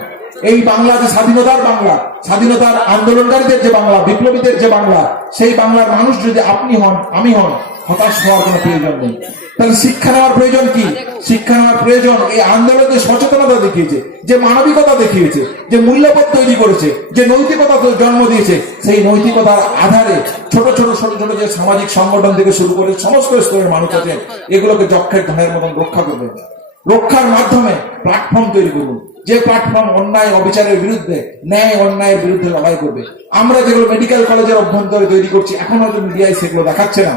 এই বাংলা যে স্বাধীনতার বাংলা, স্বাধীনতার আন্দোলনকারীদের যে বাংলা, বিপ্লবীদের যে বাংলা, সেই বাংলার মানুষ যদি আপনি হন, আমি হন, হতাশ হওয়ার কোনো প্রয়োজন নেই। তাহলে শিক্ষা নেওয়ার প্রয়োজন কি? শিক্ষা নেওয়ার প্রয়োজন এই আন্দোলনে সচেতনতা দেখিয়েছে, যে মানবিকতা দেখিয়েছে, যে মূল্যবোধ তৈরি করেছে, যে নৈতিকতা জন্ম দিয়েছে, সেই নৈতিকতার আধারে ছোট ছোট ছোট ছোট যে সামাজিক সংগঠন থেকে শুরু করে সমস্ত স্তরের মানুষ আছে, এগুলোকে যক্ষের ধনের মতন রক্ষা করবে। রক্ষার মাধ্যমে প্ল্যাটফর্ম তৈরি করুন, যে প্ল্যাটফর্ম অন্যায় অবিচারের বিরুদ্ধে, ন্যায় অন্যায়ের বিরুদ্ধে লড়াই করবে। আমরা যেগুলো মেডিকেল কলেজের অভ্যন্তরে তৈরি করছি, এখন হয়তো মিডিয়ায় সেগুলো দেখাচ্ছে না,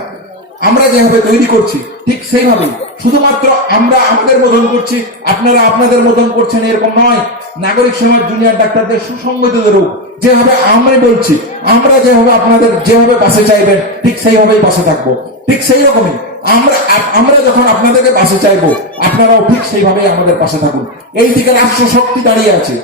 আমরা যেভাবে তৈরি করছি ঠিক সেইভাবেই। শুধুমাত্র আমরা আমাদের মতন করছি, আপনারা আপনাদের মতন করছেন এরকম নয়। নাগরিক সমাজ জুনিয়র ডাক্তারদের সুসংগঠিত রূপ, যেভাবে আমরা বলছি, আমরা যেভাবে আপনাদের যেভাবে পাশে চাইবেন ঠিক সেইভাবেই পাশে থাকবো। ঠিক সেই রকমই আমরা যখন আপনাদেরকে পাশে চাইবো, আপনারাও ঠিক সেইভাবেই আমাদের পাশে থাকুন। এই দিকে রাষ্ট্রশক্তি দাঁড়িয়ে আছে,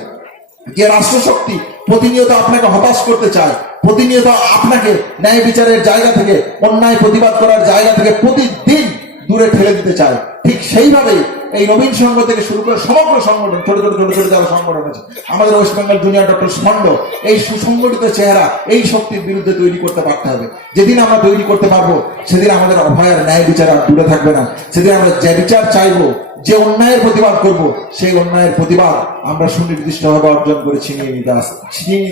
যে রাষ্ট্রশক্তি প্রতিনিয়ত আপনাকে হতাশ করতে চায়, প্রতিনিয়ত আপনাকে ন্যায় বিচারের জায়গা থেকে, অন্যায় প্রতিবাদ করার জায়গা থেকে প্রতিদিন দূরে ঠেলে দিতে চায়। ঠিক সেইভাবেই এই নবীন সংঘ থেকে শুরু করে সমগ্র সংগঠন, ছোট ছোট ছোট ছোট যারা সংগঠন আছে, আমাদের West Bengal junior doctor fond, এই সুসংগঠিত চেহারা এই শক্তির বিরুদ্ধে তৈরি করতে পারতে হবে। যেদিন আমরা তৈরি করতে পারবো, সেদিন আমাদের অভয়ার ন্যায় বিচার আর দূরে থাকবে না। সেদিন আমরা যে বিচার চাইবো, যে অন্যায়ের প্রতিবাদ করব, সেই অন্যায়ের প্রতিবাদ আমরা সুনির্দিষ্টভাবে অর্জন করে ছিনিয়ে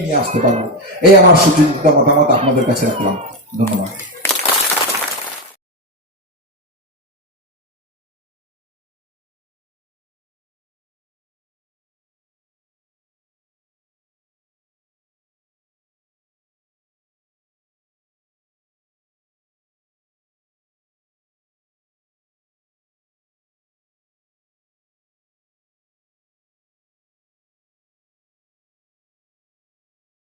নিয়ে আসতে পারবো। এই আমার সুচিন্তিত মতামত আপনাদের কাছে রাখলাম। ধন্যবাদ।